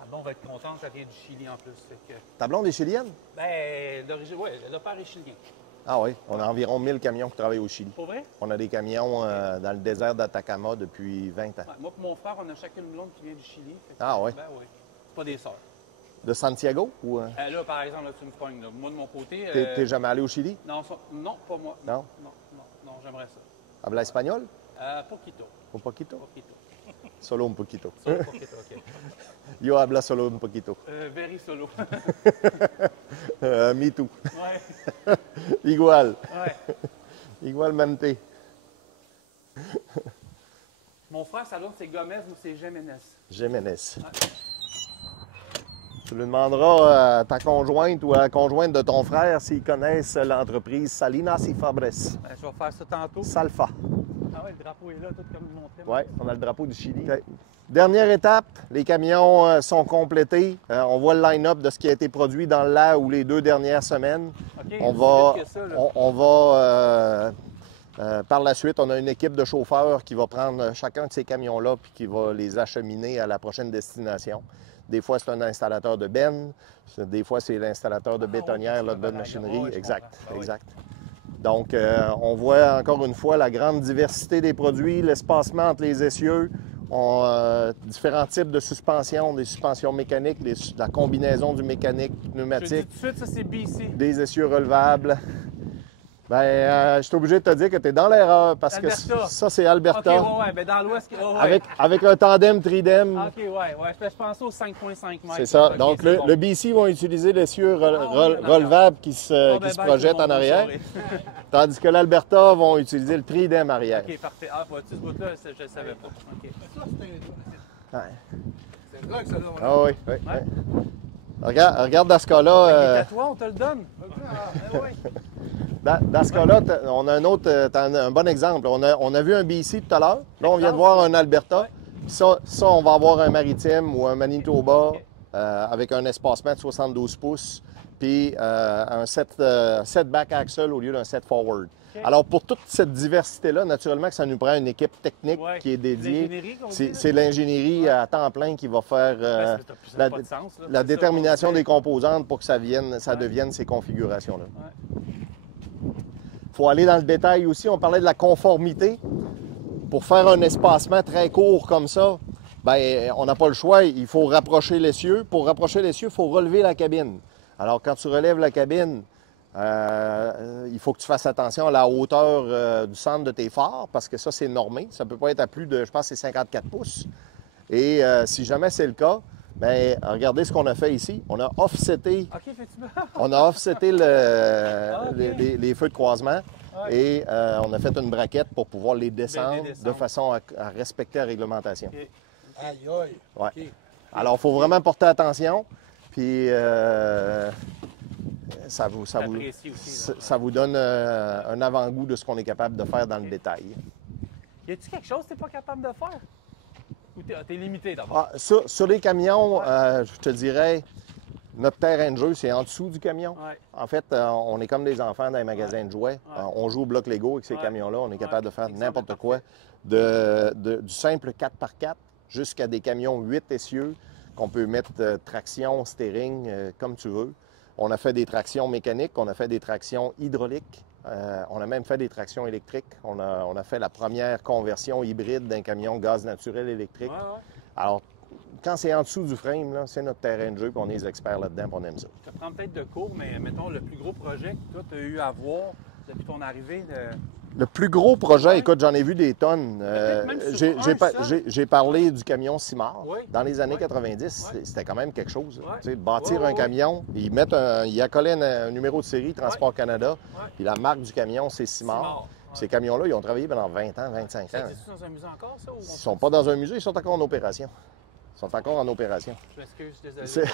Ta blonde va être contente, ça vient du Chili en plus. Que... Ta blonde est chilienne? Bien, d'origine, oui, le père est chilien. Ah oui, on a environ 1000 camions qui travaillent au Chili. Pour vrai? On a des camions dans le désert d'Atacama depuis 20 ans. Moi et mon frère, on a chacun une blonde qui vient du Chili. Ah oui? Ben oui. C'est pas des sœurs. De Santiago? Ou, là, par exemple, là, tu me pognes. Moi, de mon côté... T'es jamais allé au Chili? Non, non, pas moi. Non? Non, j'aimerais ça. Habla espagnol? Poquito. Un poquito? Poquito. Solo un poquito. Solo un poquito, OK. Yo habla solo un poquito. Very solo. Me too. Ouais. Igual. Ouais. Igualmente. Mon frère, sa blonde, c'est Gomez ou c'est Jiménez? Jiménez. Ouais. Tu lui demanderas à ta conjointe ou à la conjointe de ton frère s'ils connaissent l'entreprise Salinas y Fabres. Ben, je vais faire ça tantôt. Salfa. Ah ouais, le drapeau est là, tout comme il montrait. Oui, on a le drapeau du Chili. Okay. Dernière étape, les camions sont complétés. On voit le line-up de ce qui a été produit dans la ou les 2 dernières semaines. Okay, on va par la suite, on a une équipe de chauffeurs qui va prendre chacun de ces camions-là puis qui va les acheminer à la prochaine destination. Des fois, c'est un installateur de benne. Des fois, c'est l'installateur de bétonnière, de machinerie. Oui, exact, oui. exact. Donc, on voit encore une fois la grande diversité des produits, l'espacement entre les essieux, différents types de suspensions, des suspensions mécaniques, la combinaison du mécanique, pneumatique. Je dis tout de suite, ça c'est BC. Des essieux relevables. Bien, je suis obligé de te dire que tu es dans l'erreur parce Alberta. Que ça, c'est Alberta. OK, ouais, bien dans l'Ouest. Ouais. Avec un tandem tridem. OK, ouais. Je pensais aux 5,5 mètres. C'est ça. Okay, donc, bon. le BC vont utiliser l'essieu relevables qui se projette en arrière. Tandis que l'Alberta vont utiliser le tridem arrière. OK, parfait. Ah, tu ce bout-là, je ne savais pas. OK. Ça, c'est un drug, ça, là. Ah oui, oui. Ouais. Regarde dans ce cas-là. À toi, on te le donne. Dans ce cas-là, on a un bon exemple. On a vu un BC tout à l'heure. Là, on vient de voir un Alberta. Ça, on va avoir un Maritime ou un Manitoba avec un espacement de 72 pouces. puis un set back axle au lieu d'un set forward. OK. Alors, pour toute cette diversité-là, naturellement que ça nous prend une équipe technique Ouais. qui est dédiée. L'ingénierie qu'on dit, là. C'est l'ingénierie à temps plein qui va faire Ben, ça n'a pas de sens, là. la C'est détermination ça, des composantes pour que ça devienne ces configurations-là. Il faut aller dans le détail aussi. On parlait de la conformité. Pour faire un espacement très court comme ça, ben, on n'a pas le choix. Il faut rapprocher l'essieu. Pour rapprocher l'essieu, il faut relever la cabine. Alors, quand tu relèves la cabine, il faut que tu fasses attention à la hauteur du centre de tes phares parce que ça, c'est normé. Ça ne peut pas être à plus de, je pense, c'est 54 pouces. Et si jamais c'est le cas, bien, regardez ce qu'on a fait ici. On a offseté, OK, effectivement. on a offseté OK. les feux de croisement et on a fait une braquette pour pouvoir les descendre de façon à respecter la réglementation. OK. Aïe, aïe. Ouais. OK. Alors, il faut vraiment porter attention. Puis, ça T'apprécies aussi, là. vous donne un avant-goût de ce qu'on est capable de faire dans le détail. Y a-tu quelque chose que tu n'es pas capable de faire? Ou t'es limité d'abord? Ah, sur les camions, je te dirais, notre terrain de jeu, c'est en dessous du camion. Ouais. En fait, on est comme des enfants dans les magasins de jouets. Ouais. On joue au bloc Lego avec ces Ouais. camions-là. On est capable de faire Exemple n'importe quoi. Du simple 4x4 jusqu'à des camions 8 essieux qu'on peut mettre traction, steering, comme tu veux. On a fait des tractions mécaniques, on a fait des tractions hydrauliques, on a même fait des tractions électriques. On a fait la première conversion hybride d'un camion gaz naturel électrique. Ouais, ouais. Alors, quand c'est en dessous du frame, là, c'est notre terrain de jeu, puis on est des experts là-dedans, puis on aime ça. Je te prends peut-être de cours, mais mettons le plus gros projet que toi, tu as eu à voir depuis ton arrivée. Le plus gros projet, écoute, j'en ai vu des tonnes. Peut-être même sur un seul. J'ai parlé du camion Simard. Oui. Dans les années Oui. 90, Oui. c'était quand même quelque chose. Oui. Tu sais, bâtir Oui, un oui, camion, il accolait un numéro de série, Transport Canada, Oui. puis la marque du camion, c'est Simard. Simard. Ces camions-là, ils ont travaillé pendant 20 ans, 25 Ça ans. existe dans un musée encore, ça? Ou Ils ne sont pas dans un musée, ils sont encore en opération. Ils sont encore en opération. Je m'excuse, désolé. C'est-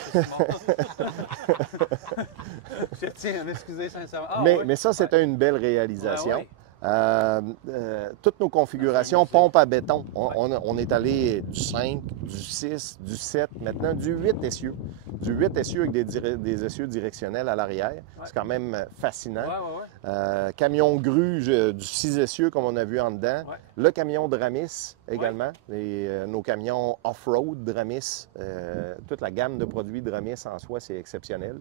Je tiens à m'excuser sincèrement. Ah, mais, oui. mais ça, c'était une belle réalisation. Ouais, ouais. Toutes nos configurations pompe à béton. On est allé du 5, du 6, du 7, maintenant du 8 essieux. Du 8 essieux avec des essieux directionnels à l'arrière. Ouais. C'est quand même fascinant. Ouais, ouais, ouais. Camion grue du 6 essieux comme on a vu en dedans. Ouais. Le camion Dramis également. Nos camions off-road Dramis. Toute la gamme de produits Dramis en soi, c'est exceptionnel.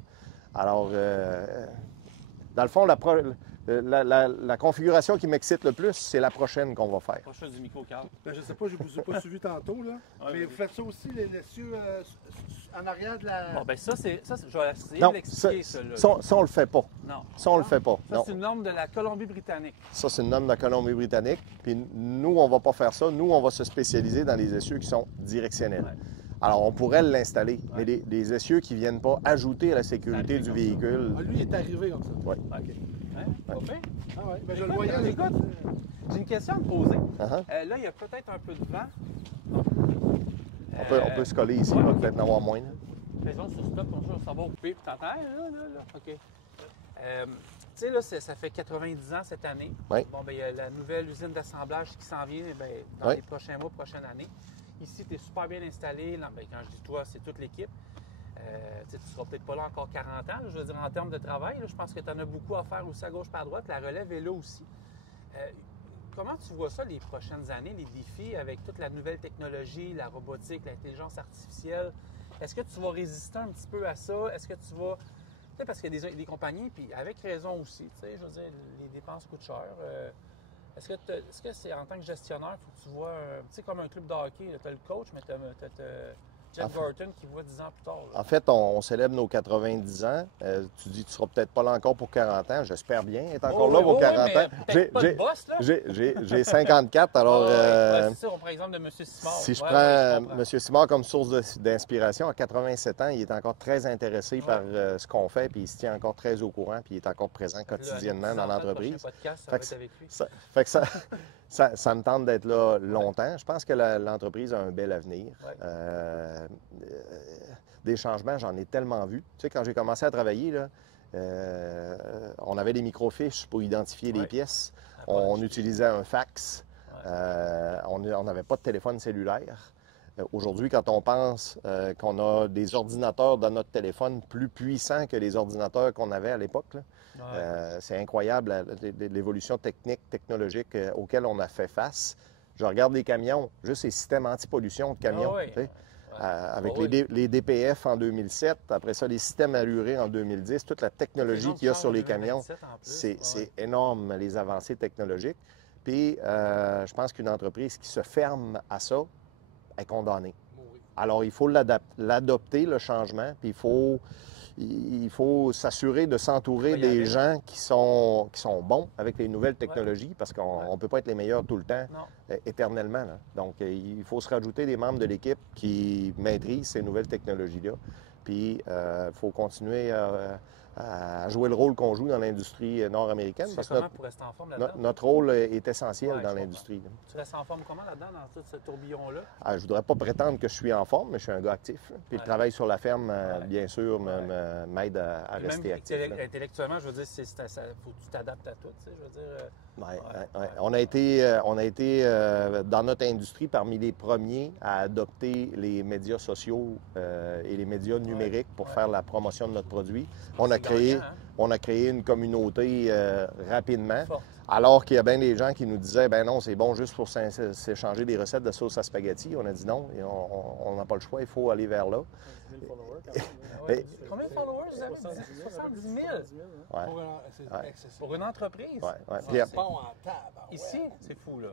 Alors, dans le fond, la configuration qui m'excite le plus, c'est la prochaine qu'on va faire. Prochain du micro-car. Ben, je sais pas, je ne vous ai pas suivi tantôt, là. Ouais, mais vas-y. vous faites ça aussi, les cieux en arrière de la... Bon, ben ça, je vais essayer Non, de l'expliquer, ça. Là. ça, on le fait pas. Non. Ça, on le fait pas. Ça, Non. c'est une norme de la Colombie-Britannique. Ça, c'est une norme de la Colombie-Britannique. Puis nous, on va pas faire ça. Nous, on va se spécialiser dans les essieux qui sont directionnels. Ouais. Alors, on pourrait l'installer, Ouais. mais des essieux qui ne viennent pas ajouter à la sécurité du véhicule. Ah, lui, il est arrivé comme ça. Ouais. OK. Hein? Pas bien? Ah ouais, ben, je le Écoute, voyais. là. écoute, j'ai une question à te poser. Uh-huh. Là, il y a peut-être un peu de vent. On peut se coller ici, ouais, il va ok. peut-être en avoir moins. Là. Faisons sur stop, comme ça, on s'en va couper. Puis t'entends? Là. OK. Tu sais, là, ça fait 90 ans cette année. Oui. Bon, ben il y a la nouvelle usine d'assemblage qui s'en vient ben, dans Oui. les prochains mois, prochaines années. Ici, tu es super bien installé. Là, ben, quand je dis toi, c'est toute l'équipe. Tu ne seras peut-être pas là encore 40 ans. Là, je veux dire, en termes de travail, là, je pense que tu en as beaucoup à faire aussi à gauche par droite. La relève est là aussi. Comment tu vois ça les prochaines années, les défis avec toute la nouvelle technologie, la robotique, l'intelligence artificielle? Est-ce que tu vas résister un petit peu à ça? Est-ce que tu vas... Tu sais, parce qu'il y a des compagnies, puis avec raison aussi, tu sais, je veux dire, les dépenses coûtent cher. Est-ce que c'est en tant que gestionnaire, il faut que tu vois, tu sais, comme un club de hockey, tu as le coach, mais tu as Jeff Gorton qui voit 10 ans plus tard. Là. En fait, on célèbre nos 90 ans. Tu dis que tu ne seras peut-être pas là encore pour 40 ans. J'espère bien être encore là pour 40 ans. Peut-être pas de boss, là. J'ai 54, alors... ouais, c'est ça, on prend l'exemple de M. Simard. Si je Ouais, prends comprends. M. Simard comme source d'inspiration, à 87 ans, il est encore très intéressé par ce qu'on fait, puis il se tient encore très au courant, puis il est encore présent quotidiennement dans l'entreprise. Podcast, ça Fait va que être avec lui. Fait que ça me tente d'être là longtemps. Je pense que l'entreprise a un bel avenir. Ouais. Des changements, j'en ai tellement vu. Tu sais, quand j'ai commencé à travailler, là, on avait des microfiches pour identifier les Ouais. pièces. Après, On utilisait un fax. Ouais. On n'avait pas de téléphone cellulaire. Aujourd'hui, quand on pense qu'on a des ordinateurs dans notre téléphone plus puissants que les ordinateurs qu'on avait à l'époque, c'est incroyable l'évolution technologique auquel on a fait face. Je regarde les camions, juste les systèmes anti-pollution de camions, avec les DPF en 2007, après ça, les systèmes allurés en 2010, toute la technologie qu'il y a sur les camions, c'est énorme, les avancées technologiques. Puis, je pense qu'une entreprise qui se ferme à ça est condamnée. Alors, il faut l'adopter, le changement, puis il faut s'assurer de s'entourer des gens qui sont bons avec les nouvelles technologies, parce qu'on ne peut pas être les meilleurs tout le temps, éternellement. Là. Donc, il faut se rajouter des membres de l'équipe qui maîtrisent ces nouvelles technologies-là. Puis, il faut continuer à jouer le rôle qu'on joue dans l'industrie nord-américaine. Parce que notre rôle est essentiel dans l'industrie. Tu restes en forme comment là-dedans, dans tout ce tourbillon-là? Je ne voudrais pas prétendre que je suis en forme, mais je suis un gars actif. Puis le travail sur la ferme, bien sûr, m'aide à rester actif. Intellectuellement, je veux dire, faut que tu t'adaptes à tout. Je veux dire, On a été dans notre industrie, parmi les premiers à adopter les médias sociaux et les médias numériques pour faire la promotion de notre produit. On a créé une communauté rapidement, alors qu'il y a bien des gens qui nous disaient « ben non, c'est bon juste pour s'échanger des recettes de sauce à spaghetti ». On a dit non, on n'a pas le choix, il faut aller vers là. Combien de followers vous avez? 70 000? Pour une entreprise? C'est bon en table. Ici, c'est fou, là.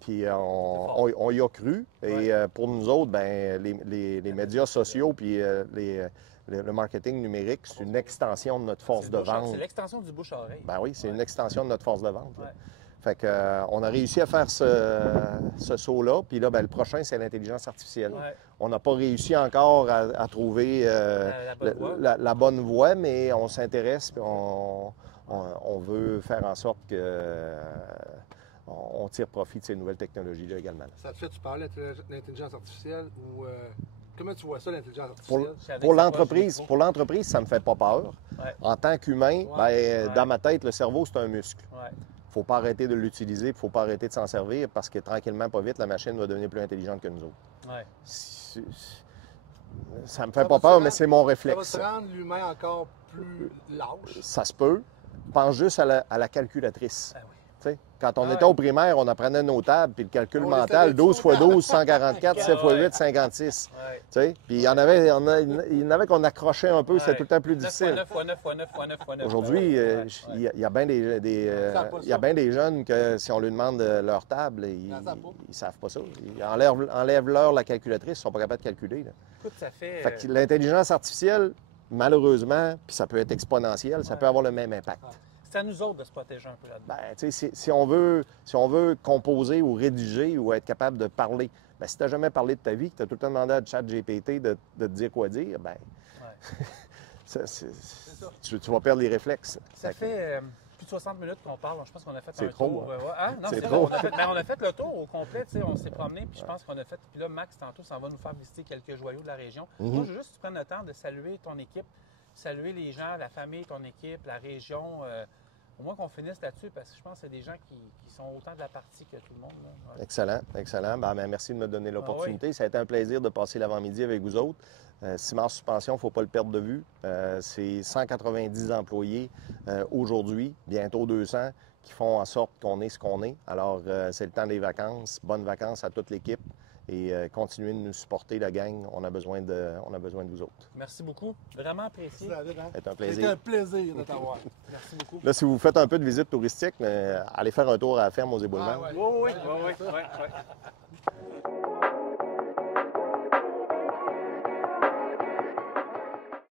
Puis on y a cru. Et pour nous autres, ben les médias sociaux puis le marketing numérique, c'est une extension de notre force de vente. C'est l'extension du bouche-oreille. Ben oui, c'est une extension de notre force de vente. Fait qu'on a réussi à faire ce saut-là. Puis là, ben, le prochain, c'est l'intelligence artificielle. On n'a pas réussi encore à trouver la bonne voie, mais on s'intéresse et on veut faire en sorte qu'on tire profit de ces nouvelles technologies-là également. Ça te fait, tu parlais de l'intelligence artificielle ou... Comment tu vois ça, l'intelligence artificielle? Pour l'entreprise, ça ne me fait pas peur. En tant qu'humain, dans ma tête, le cerveau, c'est un muscle. Il ne faut pas arrêter de l'utiliser, il ne faut pas arrêter de s'en servir parce que tranquillement, pas vite, la machine va devenir plus intelligente que nous autres. Ça me fait pas peur, mais c'est mon réflexe. Ça va te rendre l'humain encore plus lâche? Ça se peut. Pense juste à la calculatrice. Quand on était au primaire, on apprenait nos tables, puis le calcul mental, 12 x 12, 144, 7 x 8, 56. Puis il y en avait qu'on accrochait un peu, c'était tout le temps plus difficile. 9 x 9 x 9 x 9 x 9. Aujourd'hui, il y a bien des jeunes que si on leur demande leur table, ils ne savent pas ça. Enlève-leur la calculatrice, ils ne sont pas capables de calculer. Là. Écoute, ça fait... Fait que l'intelligence artificielle, malheureusement, puis ça peut être exponentiel, ça peut avoir le même impact. C'est à nous autres de se protéger un peu là-dedans. Ben, si on veut composer ou rédiger ou être capable de parler, ben, si tu n'as jamais parlé de ta vie, que tu as tout le temps demandé à ChatGPT de te dire quoi dire, ben, tu vas perdre les réflexes. Ça fait plus de 60 minutes qu'on parle. Je pense qu'on a fait un trop, tour. Non, c'est trop. On a fait le tour au complet. On s'est promené, puis je pense qu'on a fait... Puis là, Max, tantôt, ça va nous faire visiter quelques joyaux de la région. Moi, je veux juste que tu prennes le temps de saluer ton équipe, saluer les gens, la famille, ton équipe, la région... Au moins qu'on finisse là-dessus, parce que je pense que c'est des gens qui sont autant de la partie que tout le monde. Là. Excellent, excellent. Ben, merci de me donner l'opportunité. Ça a été un plaisir de passer l'avant-midi avec vous autres. Ciments Suspension, il ne faut pas le perdre de vue. C'est 190 employés aujourd'hui, bientôt 200, qui font en sorte qu'on est ce qu'on est. Alors, c'est le temps des vacances. Bonnes vacances à toute l'équipe. Et continuez de nous supporter, la gang. On a besoin de vous autres. Merci beaucoup. Vraiment apprécié. C'est un plaisir. C'était un plaisir de t'avoir. Merci beaucoup. Là, si vous faites un peu de visite touristique, allez faire un tour à la ferme aux éboulements. Oui.